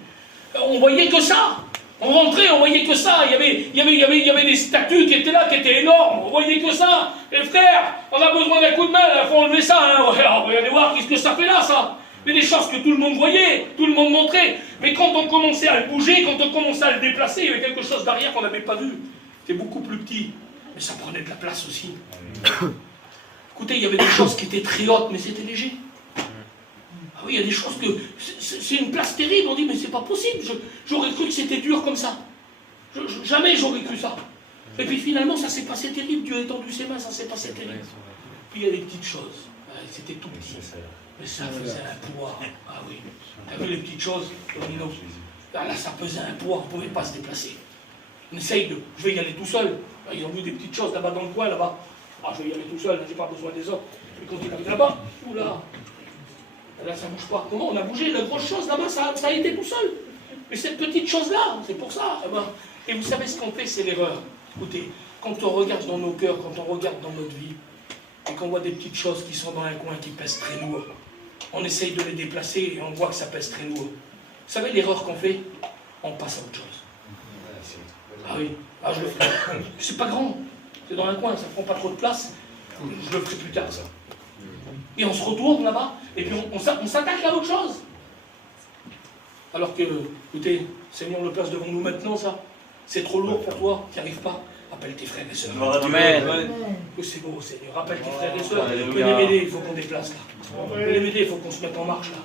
On voyait que ça. On rentrait, on voyait que ça. Il y avait des statues qui étaient là, qui étaient énormes. On voyait que ça. Et frère, on a besoin d'un coup de main, il faut enlever ça. Hein. On va aller voir qu'est-ce que ça fait là, ça. Mais des choses que tout le monde voyait, tout le monde montrait. Mais quand on commençait à le bouger, quand on commençait à le déplacer, il y avait quelque chose derrière qu'on n'avait pas vu. C'était beaucoup plus petit. Mais ça prenait de la place aussi. Écoutez, il y avait des choses qui étaient très hautes, mais c'était léger. Ah oui, il y a des choses que... C'est une place terrible, on dit, mais c'est pas possible. J'aurais cru que c'était dur comme ça. Jamais j'aurais cru ça. Et puis finalement, ça s'est passé terrible. Dieu a étendu ses mains, ça s'est passé terrible. Puis il y a des petites choses. C'était tout petit. Mais ça faisait un poids. Ah oui. T'as vu les petites choses, là, ça pesait un poids, on ne pouvait pas se déplacer. On essaye de... Je vais y aller tout seul. Là, ils ont vu des petites choses là-bas dans le coin, là-bas. Ah, je vais y aller tout seul, j'ai pas besoin des autres. Et quand il arrive là-bas, oula, là, ça ne bouge pas. Comment on a bougé? La grosse chose là-bas, ça a été tout seul. Mais cette petite chose-là, c'est pour ça. Et vous savez ce qu'on fait, c'est l'erreur. Écoutez, quand on regarde dans nos cœurs, quand on regarde dans notre vie, et qu'on voit des petites choses qui sont dans un coin qui pèsent très lourd, on essaye de les déplacer et on voit que ça pèse très lourd. Vous savez l'erreur qu'on fait? On passe à autre chose. Ah oui, ah, je le ferai. C'est pas grand, c'est dans un coin, ça ne prend pas trop de place. Je le ferai plus tard, ça. Et on se retourne là-bas, et puis on s'attaque à autre chose. Alors que, écoutez, Seigneur le place devant nous maintenant, ça. C'est trop lourd pour toi, tu n'y arrives pas. Appelle tes frères et sœurs. Amen. Que c'est beau, Seigneur. Appelle tes frères et sœurs. Venez m'aider, il faut qu'on déplace là. Venez m'aider, il faut qu'on se mette en marche là.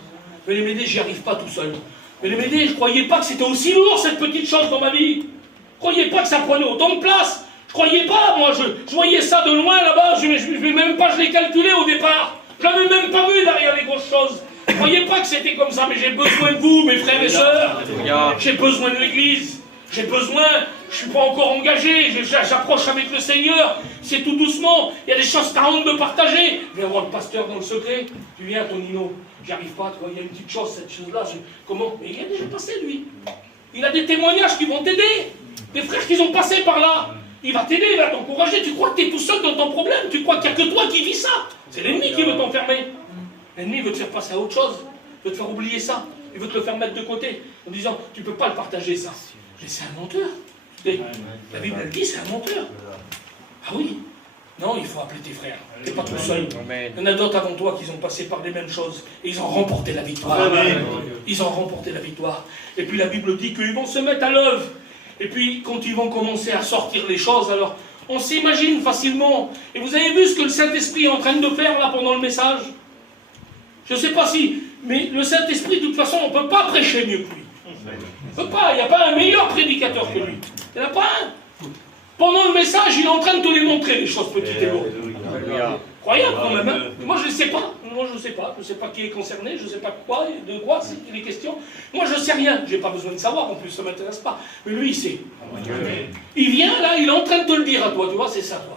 Venez m'aider, j'y arrive pas tout seul. Venez m'aider, je ne croyais pas que c'était aussi lourd cette petite chose dans ma vie. Je ne croyais pas que ça prenait autant de place. Je ne croyais pas, moi, je voyais ça de loin là-bas, je l'ai calculé au départ. Je n'avais même pas vu derrière les grosses choses. Je ne croyais pas que c'était comme ça, mais j'ai besoin de vous, mes frères et sœurs. J'ai besoin de l'Église. J'ai besoin, je ne suis pas encore engagé, j'approche avec le Seigneur, c'est tout doucement, il y a des choses que tu as honte de partager. Viens voir le pasteur dans le secret, tu viens Tonino, j'y arrive pas, tu vois, il y a une petite chose, cette chose-là, comment? Mais il a déjà passé lui. Il a des témoignages qui vont t'aider, des frères qui ont passé par là. Il va t'aider, il va t'encourager, tu crois que tu es tout seul dans ton problème, tu crois qu'il n'y a que toi qui vis ça. C'est l'ennemi qui veut t'enfermer. L'ennemi veut te faire passer à autre chose, il veut te faire oublier ça, il veut te le faire mettre de côté, en disant, tu ne peux pas le partager ça. Mais c'est un menteur. La Bible elle dit c'est un menteur. Ah oui. Non, il faut appeler tes frères. Tu n'es pas tout seul. Il y en a d'autres avant toi qui ont passé par les mêmes choses. Et ils ont remporté la victoire. Ils ont remporté la victoire. Et puis la Bible dit qu'ils vont se mettre à l'œuvre. Et puis quand ils vont commencer à sortir les choses, alors On s'imagine facilement. Et vous avez vu ce que le Saint-Esprit est en train de faire là pendant le message? Je ne sais pas si... Mais le Saint-Esprit, de toute façon, on ne peut pas prêcher mieux que lui. On ne peut pas. Il n'y a pas un meilleur prédicateur que lui. Il n'y en a pas un. Pendant le message, il est en train de te les montrer, les choses petites et lourdes. Incroyable quand même. Hein? Moi, je ne sais pas. Moi, je ne sais pas. Je ne sais pas qui est concerné. Je ne sais pas quoi, de quoi il est question. Moi, je ne sais rien. Je n'ai pas besoin de savoir. En plus, ça ne m'intéresse pas. Mais lui, il sait. Il vient là, il est en train de te le dire à toi. Tu vois, c'est ça, toi.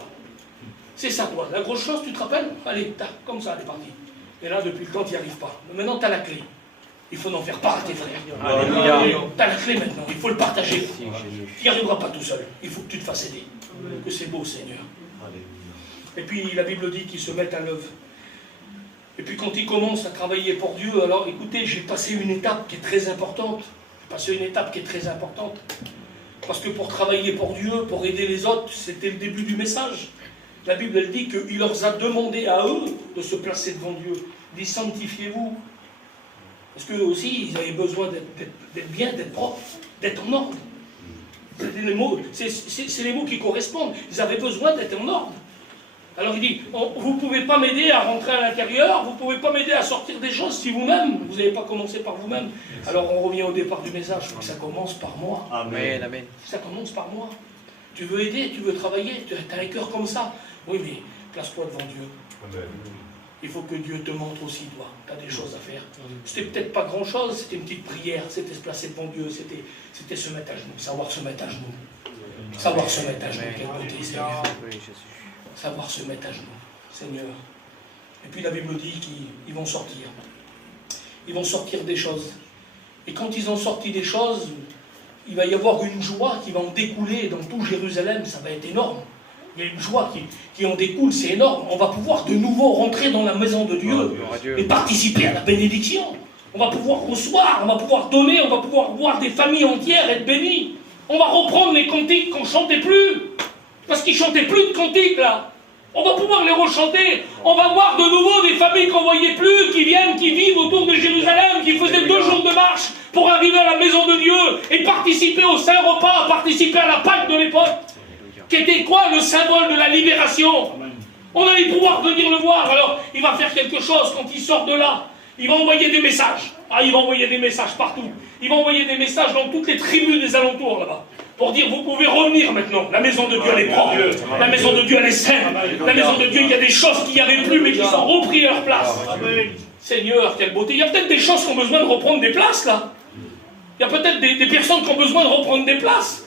C'est ça, toi. La grosse chose, tu te rappelles? Allez, tac, comme ça, elle est partie. Et là, depuis le temps, tu n'y arrives pas. Mais maintenant, tu as la clé. Il faut en faire part à tes frères. Tu as la clé maintenant. Il faut le partager. Tu n'y arriveras pas tout seul. Il faut que tu te fasses aider. Que c'est beau, Seigneur. Et puis, la Bible dit qu'ils se mettent à l'œuvre. Et puis, quand ils commencent à travailler pour Dieu, alors, écoutez, j'ai passé une étape qui est très importante. J'ai passé une étape qui est très importante. Parce que pour travailler pour Dieu, pour aider les autres, c'était le début du message. La Bible, elle dit qu'il leur a demandé à eux de se placer devant Dieu. Il dit, sanctifiez-vous. Parce qu'eux aussi, ils avaient besoin d'être bien, d'être propres, d'être en ordre. C'est les mots qui correspondent. Ils avaient besoin d'être en ordre. Alors il dit, vous ne pouvez pas m'aider à rentrer à l'intérieur, vous ne pouvez pas m'aider à sortir des choses si vous-même, vous n'avez pas commencé par vous-même. Alors on revient au départ du message, il faut que ça commence par moi. Amen, amen. Ça commence par moi. Tu veux aider, tu veux travailler, tu as un cœur comme ça. Oui, mais place-toi devant Dieu. Amen. Il faut que Dieu te montre aussi, toi. Tu as des choses à faire. C'était peut-être pas grand-chose, c'était une petite prière, c'était se placer devant Dieu, c'était se mettre à genoux, savoir se mettre à genoux. Savoir se mettre à genoux, quelle beauté, Seigneur. Savoir se mettre à genoux, Seigneur. Et puis la Bible dit qu'ils vont sortir. Ils vont sortir des choses. Et quand ils ont sorti des choses, il va y avoir une joie qui va en découler dans tout Jérusalem, ça va être énorme. Il y a une joie qui en découle, c'est énorme. On va pouvoir de nouveau rentrer dans la maison de Dieu et participer à la bénédiction. On va pouvoir recevoir, on va pouvoir donner, on va pouvoir voir des familles entières être bénies. On va reprendre les cantiques qu'on ne chantait plus. Parce qu'ils ne chantaient plus de cantiques là. On va pouvoir les rechanter. On va voir de nouveau des familles qu'on ne voyait plus, qui viennent, qui vivent autour de Jérusalem, qui faisaient 2 jours de marche pour arriver à la maison de Dieu et participer au Saint-Repas, participer à la Pâque de l'époque. Qui était quoi? Le symbole de la libération. On allait pouvoir venir le voir. Alors, il va faire quelque chose quand il sort de là. Il va envoyer des messages. Ah, il va envoyer des messages partout. Il va envoyer des messages dans toutes les tribus des alentours là-bas. Pour dire, vous pouvez revenir maintenant. La maison de Dieu, elle est propre. La maison de Dieu, elle est sainte. La maison de Dieu, il y a des choses qu'il n'y avait plus, mais qui sont repris à leur place. Seigneur, quelle beauté. Il y a peut-être des choses qui ont besoin de reprendre des places, là. Il y a peut-être des personnes qui ont besoin de reprendre des places.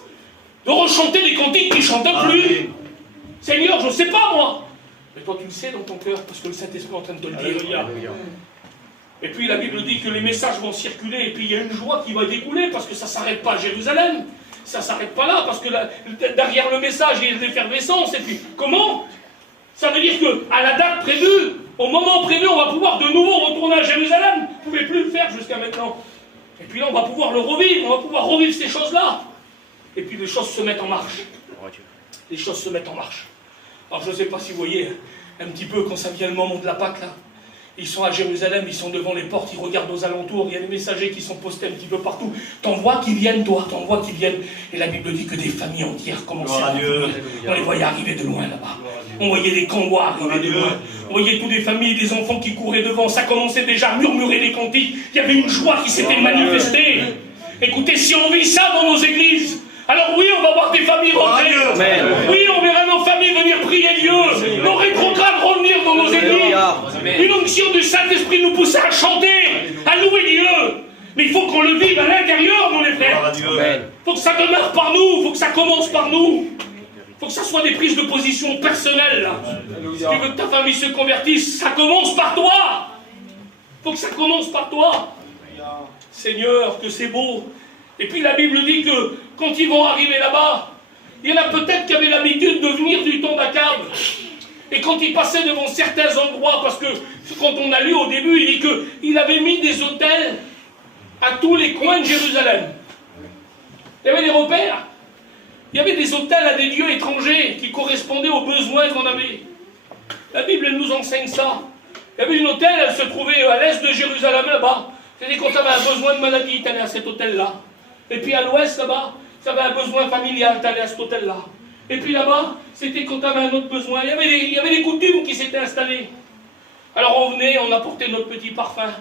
De rechanter des cantiques qui ne chantent plus. Seigneur, je ne sais pas, moi. Mais toi, tu le sais dans ton cœur, parce que le Saint-Esprit est en train de te le dire. Et puis, la Bible dit que les messages vont circuler, et puis il y a une joie qui va découler, parce que ça ne s'arrête pas à Jérusalem. Ça ne s'arrête pas là, parce que derrière le message, il y a de l'effervescence. Et puis, comment? Ça veut dire qu'à la date prévue, au moment prévu, on va pouvoir de nouveau retourner à Jérusalem. Vous ne pouvez plus le faire jusqu'à maintenant. Et puis là, on va pouvoir le revivre, on va pouvoir revivre ces choses-là. Et puis les choses se mettent en marche. Les choses se mettent en marche. Alors je ne sais pas si vous voyez un petit peu quand ça vient le moment de la Pâque, là. Ils sont à Jérusalem, ils sont devant les portes, ils regardent aux alentours, il y a des messagers qui sont postés un petit peu partout. T'en vois qui viennent, toi, t'en vois qui viennent. Et la Bible dit que des familles entières commençaient à venir. On les voyait arriver de loin là-bas. On voyait des convois arriver de loin. On voyait toutes des familles, des enfants qui couraient devant. Ça commençait déjà à murmurer les cantiques. Il y avait une joie qui s'était manifestée. Écoutez, si on vit ça dans nos églises, alors oui, on va voir des familles rentrer. Oui, on verra nos familles venir prier Dieu. Nos rétrogrades revenir dans nos églises. Une onction du Saint-Esprit nous pousser à chanter, à louer Dieu. Mais il faut qu'on le vive à l'intérieur, nous les frères. Il faut que ça demeure par nous, il faut que ça commence par nous. Il faut que ça soit des prises de position personnelles. Si tu veux que ta famille se convertisse, ça commence par toi. Il faut que ça commence par toi. Seigneur, que c'est beau. Et puis la Bible dit que quand ils vont arriver là-bas, il y en a peut-être qui avaient l'habitude de venir du temps d'Akab. Et quand ils passaient devant certains endroits, parce que quand on a lu au début, il dit qu'il avait mis des autels à tous les coins de Jérusalem. Il y avait des repères. Il y avait des autels à des dieux étrangers qui correspondaient aux besoins qu'on avait. La Bible, elle nous enseigne ça. Il y avait une hôtel, elle se trouvait à l'est de Jérusalem, là-bas. C'est-à-dire quand tu avais un besoin de maladie, tu allais à cet hôtel-là. Et puis à l'ouest, là-bas, tu avais un besoin familial, tu allais à cet hôtel-là. Et puis là-bas, c'était quand tu avais un autre besoin. Il y avait des coutumes qui s'étaient installées. Alors on venait, on apportait notre petit parfum.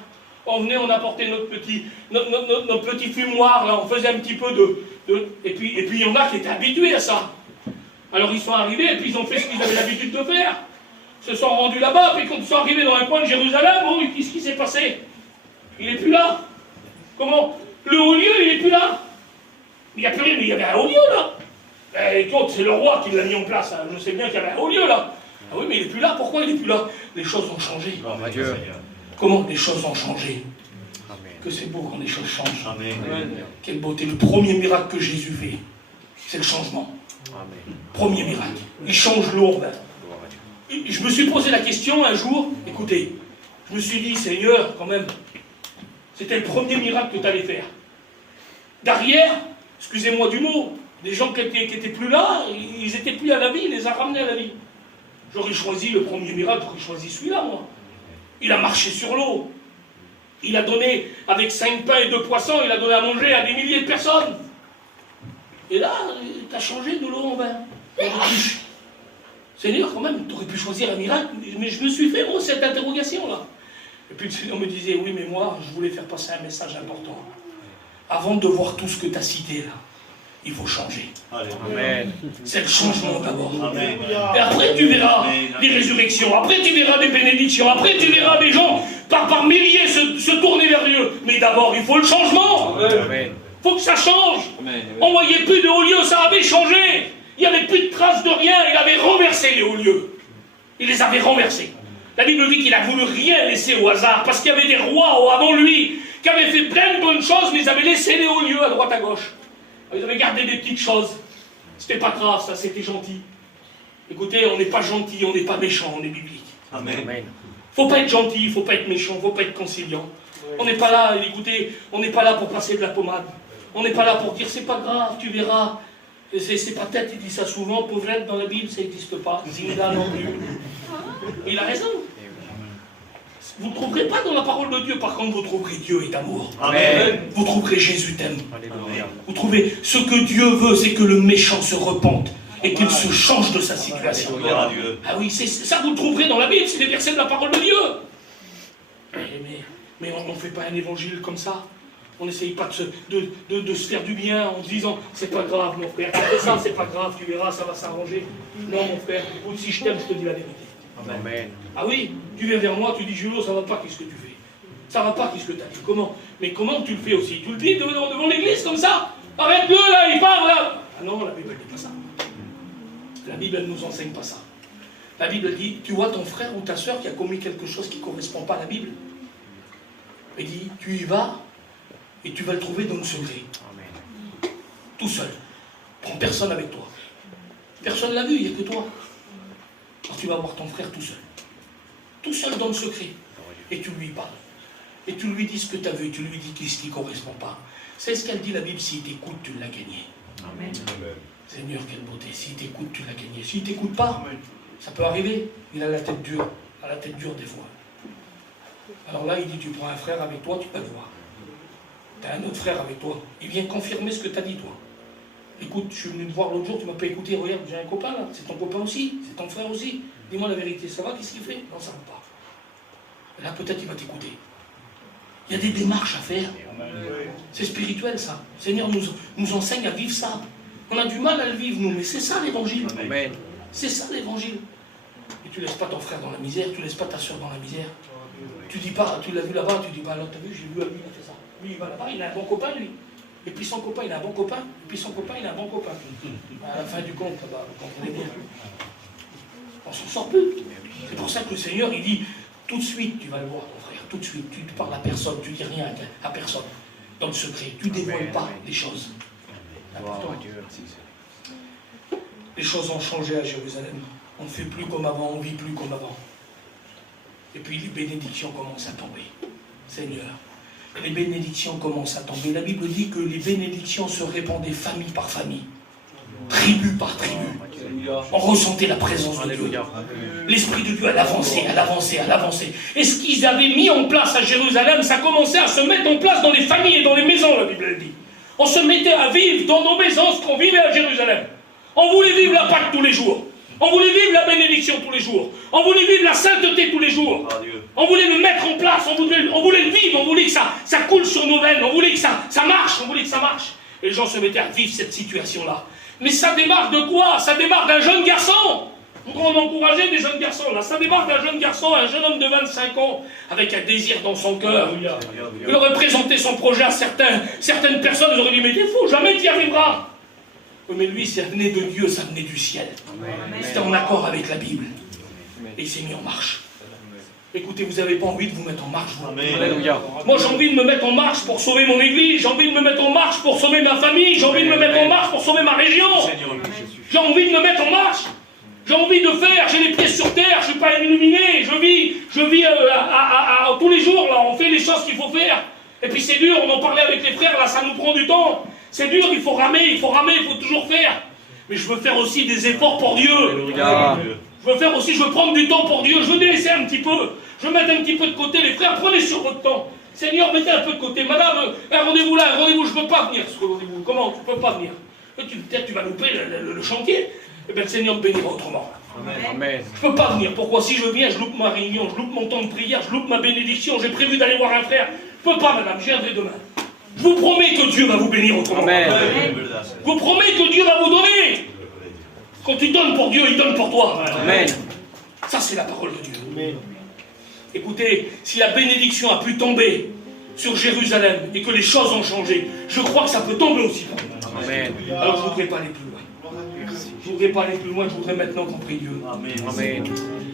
On venait, on apportait notre petit fumoir, là, on faisait un petit peu Et puis il y en a qui étaient habitués à ça. Alors ils sont arrivés, et puis ils ont fait ce qu'ils avaient l'habitude de faire. Ils se sont rendus là-bas, puis quand ils sont arrivés dans un coin de Jérusalem, oh, qu'est-ce qui s'est passé? Il n'est plus là. Comment? Le haut lieu, il n'est plus là. Il n'y a plus rien, mais il y avait un haut lieu là. Et écoute, c'est le roi qui l'a mis en place, hein. Je sais bien qu'il y avait un haut lieu là. Ah oui, mais il n'est plus là, pourquoi il n'est plus là? Les choses ont changé. Oh, Dieu. Comment les choses ont changé? Amen. Que c'est beau quand les choses changent. Amen. Quelle beauté. Le premier miracle que Jésus fait, c'est le changement. Amen. Premier miracle. Il change l'eau en vin. Je me suis posé la question un jour, écoutez, je me suis dit, Seigneur, quand même, c'était le premier miracle que tu allais faire. Derrière, excusez-moi du mot, des gens qui étaient plus là, ils n'étaient plus à la vie, il les a ramenés à la vie. J'aurais choisi le premier miracle, j'aurais choisi celui-là, moi. Il a marché sur l'eau. Il a donné, avec 5 pains et 2 poissons, il a donné à manger à des milliers de personnes. Et là, tu as changé de l'eau en vin. Seigneur, quand même, tu aurais pu choisir un miracle, mais je me suis fait, moi, cette interrogation-là. Et puis le Seigneur me disait, oui, mais moi, je voulais faire passer un message important. Avant de voir tout ce que tu as cité là, il faut changer. Amen. C'est le changement d'abord. Amen. Et après, tu verras des résurrections. Après, tu verras des bénédictions. Après, tu verras des gens par milliers se tourner vers Dieu. Mais d'abord, il faut le changement. Amen. Il faut que ça change. On ne voyait plus de hauts lieux, ça avait changé. Il n'y avait plus de traces de rien. Il avait renversé les hauts lieux. Il les avait renversés. La Bible dit qu'il n'a voulu rien laisser au hasard, parce qu'il y avait des rois avant lui qui avaient fait plein de bonnes choses, mais ils avaient laissé les hauts lieux à droite à gauche. Ils avaient gardé des petites choses. C'était pas grave, ça, c'était gentil. Écoutez, on n'est pas gentil, on n'est pas méchant, on est biblique. Amen. Amen. Faut pas être gentil, faut pas être méchant, faut pas être conciliant. On n'est pas là, écoutez, on n'est pas là pour passer de la pommade. On n'est pas là pour dire c'est pas grave, tu verras. C'est pas tête, il dit ça souvent, pauvrette dans la Bible, ça n'existe pas. Zinga non plus. Il a raison. Vous ne trouverez pas dans la parole de Dieu, par contre, vous trouverez Dieu est amour. Amen. Vous trouverez Jésus t'aime. Alléluia. Vous trouvez, ce que Dieu veut, c'est que le méchant se repente et qu'il se change de sa situation. Gloire à Dieu. Ah oui, ça vous le trouverez dans la Bible, c'est des versets de la parole de Dieu. Mais on ne fait pas un évangile comme ça. On n'essaye pas de se faire du bien en se disant c'est pas grave mon frère, tu fais ça, c'est pas grave, tu verras, ça va s'arranger. Non mon frère, écoute, si je t'aime, je te dis la vérité. Amen. Ah oui, tu viens vers moi, tu dis Julio, ça va pas, qu'est-ce que tu fais? Ça va pas, qu'est-ce que tu as dit? Comment? Mais comment tu le fais aussi? Tu le dis devant l'église comme ça? Arrête-le là, il parle là! Ah non, la Bible ne dit pas ça. La Bible ne nous enseigne pas ça. La Bible dit, tu vois ton frère ou ta soeur qui a commis quelque chose qui ne correspond pas à la Bible? Elle dit, tu y vas et tu vas le trouver dans le secret. Amen. Tout seul. Prends personne avec toi. Personne ne l'a vu, il n'y a que toi. Alors tu vas voir ton frère tout seul. Tout seul dans le secret. Et tu lui parles. Et tu lui dis ce que tu as vu, tu lui dis ce qui ne correspond pas. C'est ce qu'elle dit la Bible, s'il t'écoute, tu l'as gagné. Amen. Seigneur, quelle beauté. S'il t'écoute, tu l'as gagné. S'il ne t'écoute pas, ça peut arriver. Il a la tête dure. Il a la tête dure des fois. Alors là, il dit, tu prends un frère avec toi, tu peux le voir. Tu as un autre frère avec toi. Il vient confirmer ce que tu as dit, toi. Écoute, je suis venu te voir l'autre jour, tu m'as pas écouté, regarde, j'ai un copain là. C'est ton copain aussi, c'est ton frère aussi. Dis-moi la vérité, ça va, qu'est-ce qu'il fait? Non, ça va pas. Et là, peut-être il va t'écouter. Il y a des démarches à faire. C'est spirituel, ça. Le Seigneur nous enseigne à vivre ça. On a du mal à le vivre, nous, mais c'est ça l'évangile. Amen. C'est ça l'évangile. Et tu laisses pas ton frère dans la misère, tu laisses pas ta soeur dans la misère. Tu dis pas, tu l'as vu là-bas, tu dis, bah là, t'as vu, j'ai vu à lui, il a fait ça. Lui, il va là-bas, il a un bon copain, lui. Et puis son copain, il a un bon copain. Et puis son copain, il a un bon copain. À la fin du compte, là-bas, vous comprenez bien. On s'en sort plus. C'est pour ça que le Seigneur, il dit, tout de suite, tu vas le voir, ton frère. Tout de suite, tu ne parles à personne, tu ne dis rien à personne. Dans le secret, tu ne dévoiles pas les choses. Important. Les choses ont changé à Jérusalem. On ne fait plus comme avant, on ne vit plus comme avant. Et puis les bénédictions commencent à tomber. Seigneur, les bénédictions commencent à tomber. La Bible dit que les bénédictions se répandaient famille par famille, tribu par tribu. On ressentait la présence de Dieu. L'Esprit de Dieu, elle avançait, elle avançait, elle avançait. Et ce qu'ils avaient mis en place à Jérusalem, ça commençait à se mettre en place dans les familles et dans les maisons, la Bible dit. On se mettait à vivre dans nos maisons ce qu'on vivait à Jérusalem. On voulait vivre la Pâque tous les jours. On voulait vivre la bénédiction tous les jours. On voulait vivre la sainteté tous les jours. On voulait le mettre en place. On voulait le vivre. On voulait que ça coule sur nos veines. On voulait que ça marche. On voulait que ça marche. Et les gens se mettaient à vivre cette situation-là. Mais ça démarre de quoi? Ça démarre d'un jeune garçon. Nous voudrons encourager des jeunes garçons. Là, ça démarre d'un jeune garçon, un jeune homme de 25 ans, avec un désir dans son cœur. Il aurait présenté son projet à certaines personnes. Ils auraient dit, mais t'es fou, jamais tu y arriveras. Mais lui, ça venait de Dieu, ça venait du ciel. C'était en accord avec la Bible. Et il s'est mis en marche. Écoutez, vous n'avez pas envie de vous mettre en marche. Moi, j'ai envie de me mettre en marche pour sauver mon église. J'ai envie de me mettre en marche pour sauver ma famille. J'ai envie de me mettre en marche pour sauver ma région. J'ai envie de me mettre en marche. J'ai envie de faire. J'ai les pieds sur terre. Je ne suis pas illuminé. Je vis tous les jours. Là, on fait les choses qu'il faut faire. Et puis c'est dur. On en parlait avec les frères. Là, ça nous prend du temps. C'est dur. Il faut ramer. Il faut toujours faire. Mais je veux faire aussi des efforts pour Dieu. Je veux prendre du temps pour Dieu. Je veux délaisser un petit peu. Je veux mettre un petit peu de côté. Les frères, prenez sur votre temps. Seigneur, mettez un peu de côté. Madame, un rendez-vous là, un rendez-vous, je ne peux pas venir. Ce rendez-vous, comment? Tu ne peux pas venir. Peut-être tu vas louper le chantier. Eh bien, le Seigneur te bénira autrement. Amen. Je ne peux pas venir. Pourquoi? Si je viens, je loupe ma réunion, je loupe mon temps de prière, je loupe ma bénédiction. J'ai prévu d'aller voir un frère. Je ne peux pas, madame, je viendrai demain. Je vous promets que Dieu va vous bénir autrement. Amen. Je vous promets que Dieu va vous donner. Quand tu donnes pour Dieu, il donne pour toi. Amen. Ça, c'est la parole de Dieu. Amen. Écoutez, si la bénédiction a pu tomber sur Jérusalem et que les choses ont changé, je crois que ça peut tomber aussi pour nous. Amen. Alors je ne voudrais pas aller plus loin. Je ne voudrais pas aller plus loin, je voudrais maintenant qu'on prie Dieu. Amen.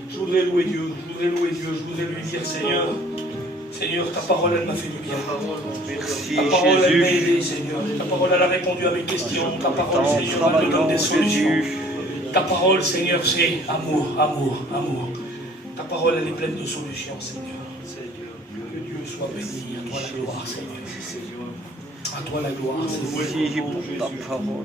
Je voudrais louer Dieu, je voudrais lui dire, Seigneur, ta parole, elle m'a fait du bien. Merci, Ta parole, elle m'a Jésus. aidé, Seigneur. Ta parole, elle a répondu à mes questions. Ta parole, Seigneur, elle me donne des solutions. Ta parole, Seigneur, c'est amour, amour, amour. Ta parole, elle est pleine de solutions, Seigneur. Que Dieu soit béni. À toi la gloire, Seigneur. À toi la gloire, Seigneur.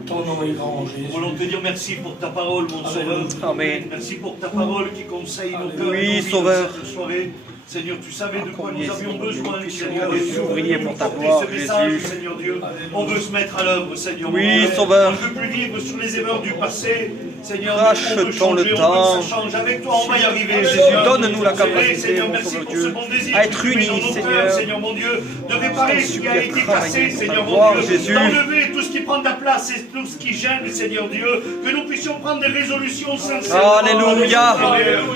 Ton nom est grand, Jésus. Nous voulons te dire merci pour ta parole, mon Sauveur. Amen. Merci pour ta parole qui conseille nos cœurs. Oui, Sauveur. Cette soirée. Seigneur, tu savais de quoi nous avions besoin, Seigneur. Des ouvriers pour ta gloire, Jésus. Seigneur Dieu. On veut se mettre à l'œuvre, Seigneur. Oui, Sauveur. On ne veut plus vivre sur les erreurs du passé. Seigneur, Rachetons le temps. On change. Avec toi, on va y arriver, Jésus, Seigneur. donne-nous la capacité, Seigneur, mon merci Sauveur pour Dieu, ce bon désir à être unis, dans nos Seigneur. cœurs, Seigneur mon Dieu, de réparer ce qui a été cassé, Seigneur mon gloire, Dieu, Jésus. d'enlever tout ce qui prend de la place et tout ce qui gêne, Seigneur Dieu, que nous puissions prendre des résolutions sincères. Alléluia.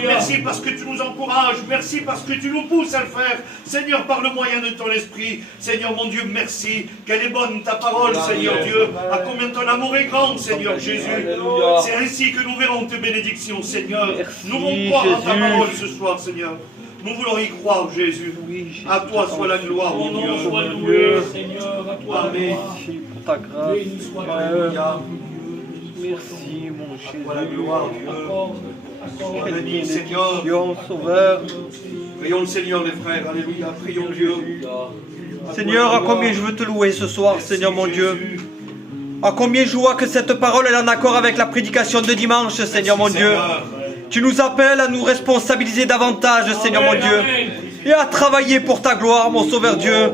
Merci parce que tu nous encourages, merci parce que tu nous pousses à le faire, Seigneur, par le moyen de ton esprit. Seigneur mon Dieu, merci. Quelle est bonne ta parole, Seigneur Dieu. À combien ton amour est grand, Seigneur Jésus. C'est ainsi que nous verrons tes bénédictions, Seigneur. Nous voulons croire en ta parole ce soir, Seigneur. Nous voulons y croire, Jésus. À toi soit la gloire, mon Dieu. Sois loué, Seigneur, à toi la Amen. gloire. Merci pour ta grâce. Béni soit ton Alléluia. Merci, mon Soit la gloire, Dieu. Accorde. Quelle Béni, Seigneur. bénédiction, Sauveur. Prions le Seigneur, les frères. Alléluia. Prions Dieu. Seigneur, à combien je veux te louer ce soir, Seigneur mon Dieu. À combien je vois que cette parole est en accord avec la prédication de dimanche, Seigneur mon Dieu. Tu nous appelles à nous responsabiliser davantage, Seigneur mon Dieu, et à travailler pour ta gloire, mon Sauveur Dieu.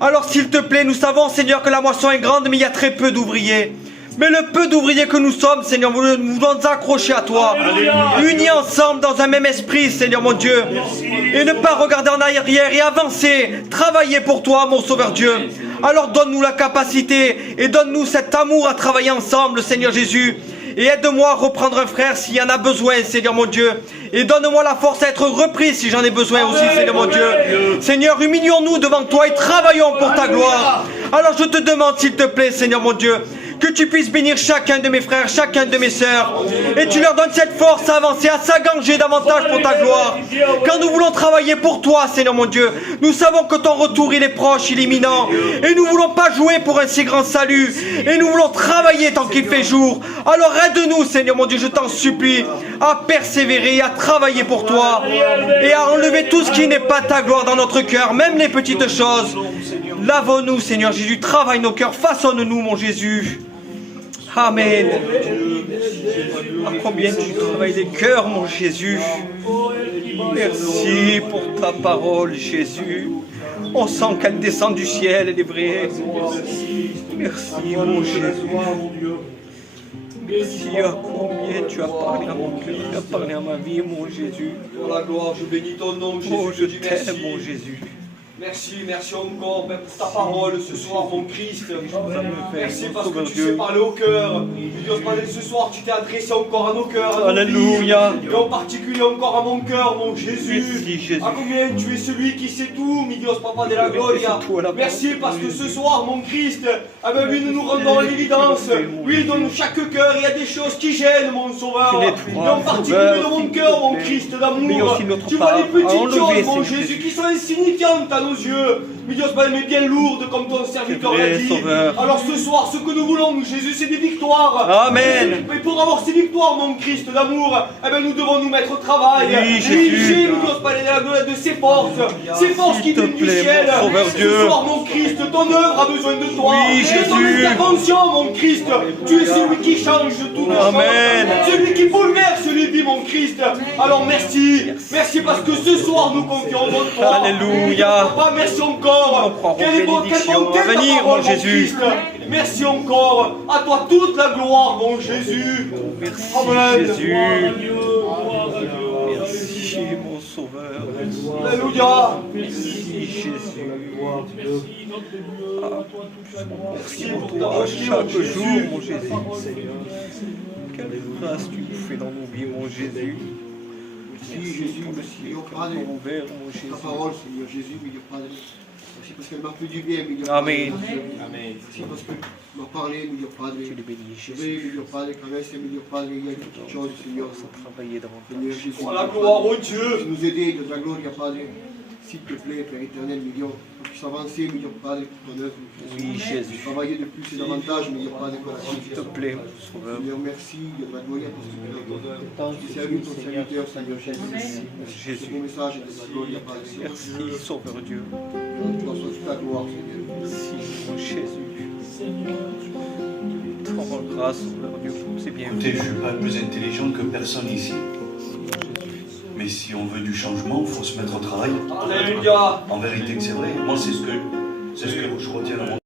Alors s'il te plaît, nous savons, Seigneur, que la moisson est grande, mais il y a très peu d'ouvriers. Mais le peu d'ouvriers que nous sommes, Seigneur, nous voulons nous accrocher à toi, unis ensemble dans un même esprit, Seigneur mon Dieu, et ne pas regarder en arrière et avancer, travailler pour toi, mon Sauveur Dieu. Alors donne-nous la capacité et donne-nous cet amour à travailler ensemble, Seigneur Jésus. Et aide-moi à reprendre un frère s'il y en a besoin, Seigneur mon Dieu. Et donne-moi la force à être repris si j'en ai besoin aussi, Seigneur mon Dieu. Seigneur, humilions-nous devant toi et travaillons pour ta gloire. Alors je te demande, s'il te plaît, Seigneur mon Dieu, que tu puisses bénir chacun de mes frères, chacun de mes sœurs, et tu leur donnes cette force à avancer, à s'engager davantage pour ta gloire. Quand nous voulons travailler pour toi, Seigneur mon Dieu, nous savons que ton retour il est proche, il est imminent, et nous ne voulons pas jouer pour un si grand salut, et nous voulons travailler tant qu'il fait jour. Alors aide-nous, Seigneur mon Dieu, je t'en supplie, à persévérer, à travailler pour toi, et à enlever tout ce qui n'est pas ta gloire dans notre cœur, même les petites choses. Lave-nous, Seigneur Jésus, travaille nos cœurs, façonne-nous, mon Jésus. Amen. À combien tu travailles les cœurs, mon Jésus. Merci pour ta parole, Jésus. On sent qu'elle descend du ciel, elle est vraie. Merci, mon Jésus. Merci à combien tu as parlé à mon cœur, tu as parlé à ma vie, mon Jésus. Pour la gloire, je bénis ton nom, Jésus. Oh, je dis t'aime, merci. mon Jésus. Merci, merci encore Père, pour ta parole ce soir, mon Christ. Merci parce que Sauveur tu Dieu. sais parler au cœur. Dieu, Padre, ce soir, tu t'es adressé encore à nos cœurs. À nos Alléluia. vies, et en particulier encore à mon cœur, mon Jésus. Merci, Jésus. À combien tu es celui qui sait tout, mi Dios Papa de la Gloria. C'est toi, la Merci parole. parce que ce soir, mon Christ, oui, nous nous rendons à l'évidence. Oui, dans chaque cœur, il y a des choses qui gênent, mon Sauveur. Tu Et nettoies, en particulier Sauveur, dans mon s'il te cœur, mon plaît. Christ Mais d'amour. aussi notre Tu vois les part petites à enlever, choses, mon Seigneur Jésus, qui sont insignifiantes à nos yeux. Mais Dieu, mais bien lourdes, comme ton serviteur C'est vrai, l'a dit. Sauveur. Alors ce soir, ce que nous voulons, Jésus, c'est des victoires. Amen. Mais pour avoir ces victoires, mon Christ d'amour, nous devons nous mettre au travail. Oui, Jésus. Ériger, nous Dios, Padre de la gloria, de ses forces. Ces forces qui S'il te viennent du plaît, ciel. mon Sauveur Ce Dieu. soir, mon Christ, ton œuvre a besoin de toi. Oui, Et ton Jésus. intervention, mon Christ. Tu es celui qui change toutes les choses. Amen. Celui qui bouleverse les vies, mon Christ. Alors merci. Merci parce que ce soir, nous confions en toi. Alléluia. Papa, merci Nous encore. croirons Quelle bénédiction bonté à ta venir, parole, mon Jésus. Christ. Merci encore. À toi toute la gloire, mon Jésus. Merci, Amen. Jésus. Gloire à Dieu. Merci, mon Sauveur. Alléluia. Merci, Jésus. Merci notre Dieu, à toi toute la gloire. Merci Pour pour ta toi, bonté, chaque Jésus. jour, mon Jésus. Quelle grâce tu nous fais dans nos vies, mon Jésus. Merci Jésus, pour le merci ciel au Padre, ouvert, mon ta Jésus. parole Seigneur Jésus, mi Dio Padre. Merci parce qu'elle m'a fait du bien, mi Dio Amen. Padre. Merci parce que tu m'as parlé, mi Dio Padre. Tu les bénis, Je Jésus. vais, mi Dio Padre, traverser, mi Dio Padre, il y a des petites choses, Seigneur. Ça travailler davantage. Seigneur Jésus, Pour la gloire au Dieu. tu nous aider de ta gloire, Padre. S'il te plaît, Père éternel, mi Dio, pour que tu puisses avancer, mi Dio Padre, pour ton œuvre. Oui, Jésus. Travailler de plus et davantage, mi Dio Padre, pour la S'il te suite. plaît, mon Sauveur. Seigneur, merci de ta gloire parce que tu as servi ton serviteur, Seigneur Jésus. C'est Jésus. mon message de ta gloire, Padre. Merci, Sauveur Dieu. Tu reçois toute la gloire, Seigneur. Merci, mon Jésus. Seigneur, Te rends grâce, Sauveur Dieu. C'est bien. Écoutez, je ne suis pas plus intelligent que personne ici. Mais si on veut du changement, il faut se mettre au travail. Alléluia. En vérité que c'est vrai. Moi, c'est ce que je retiens dans mon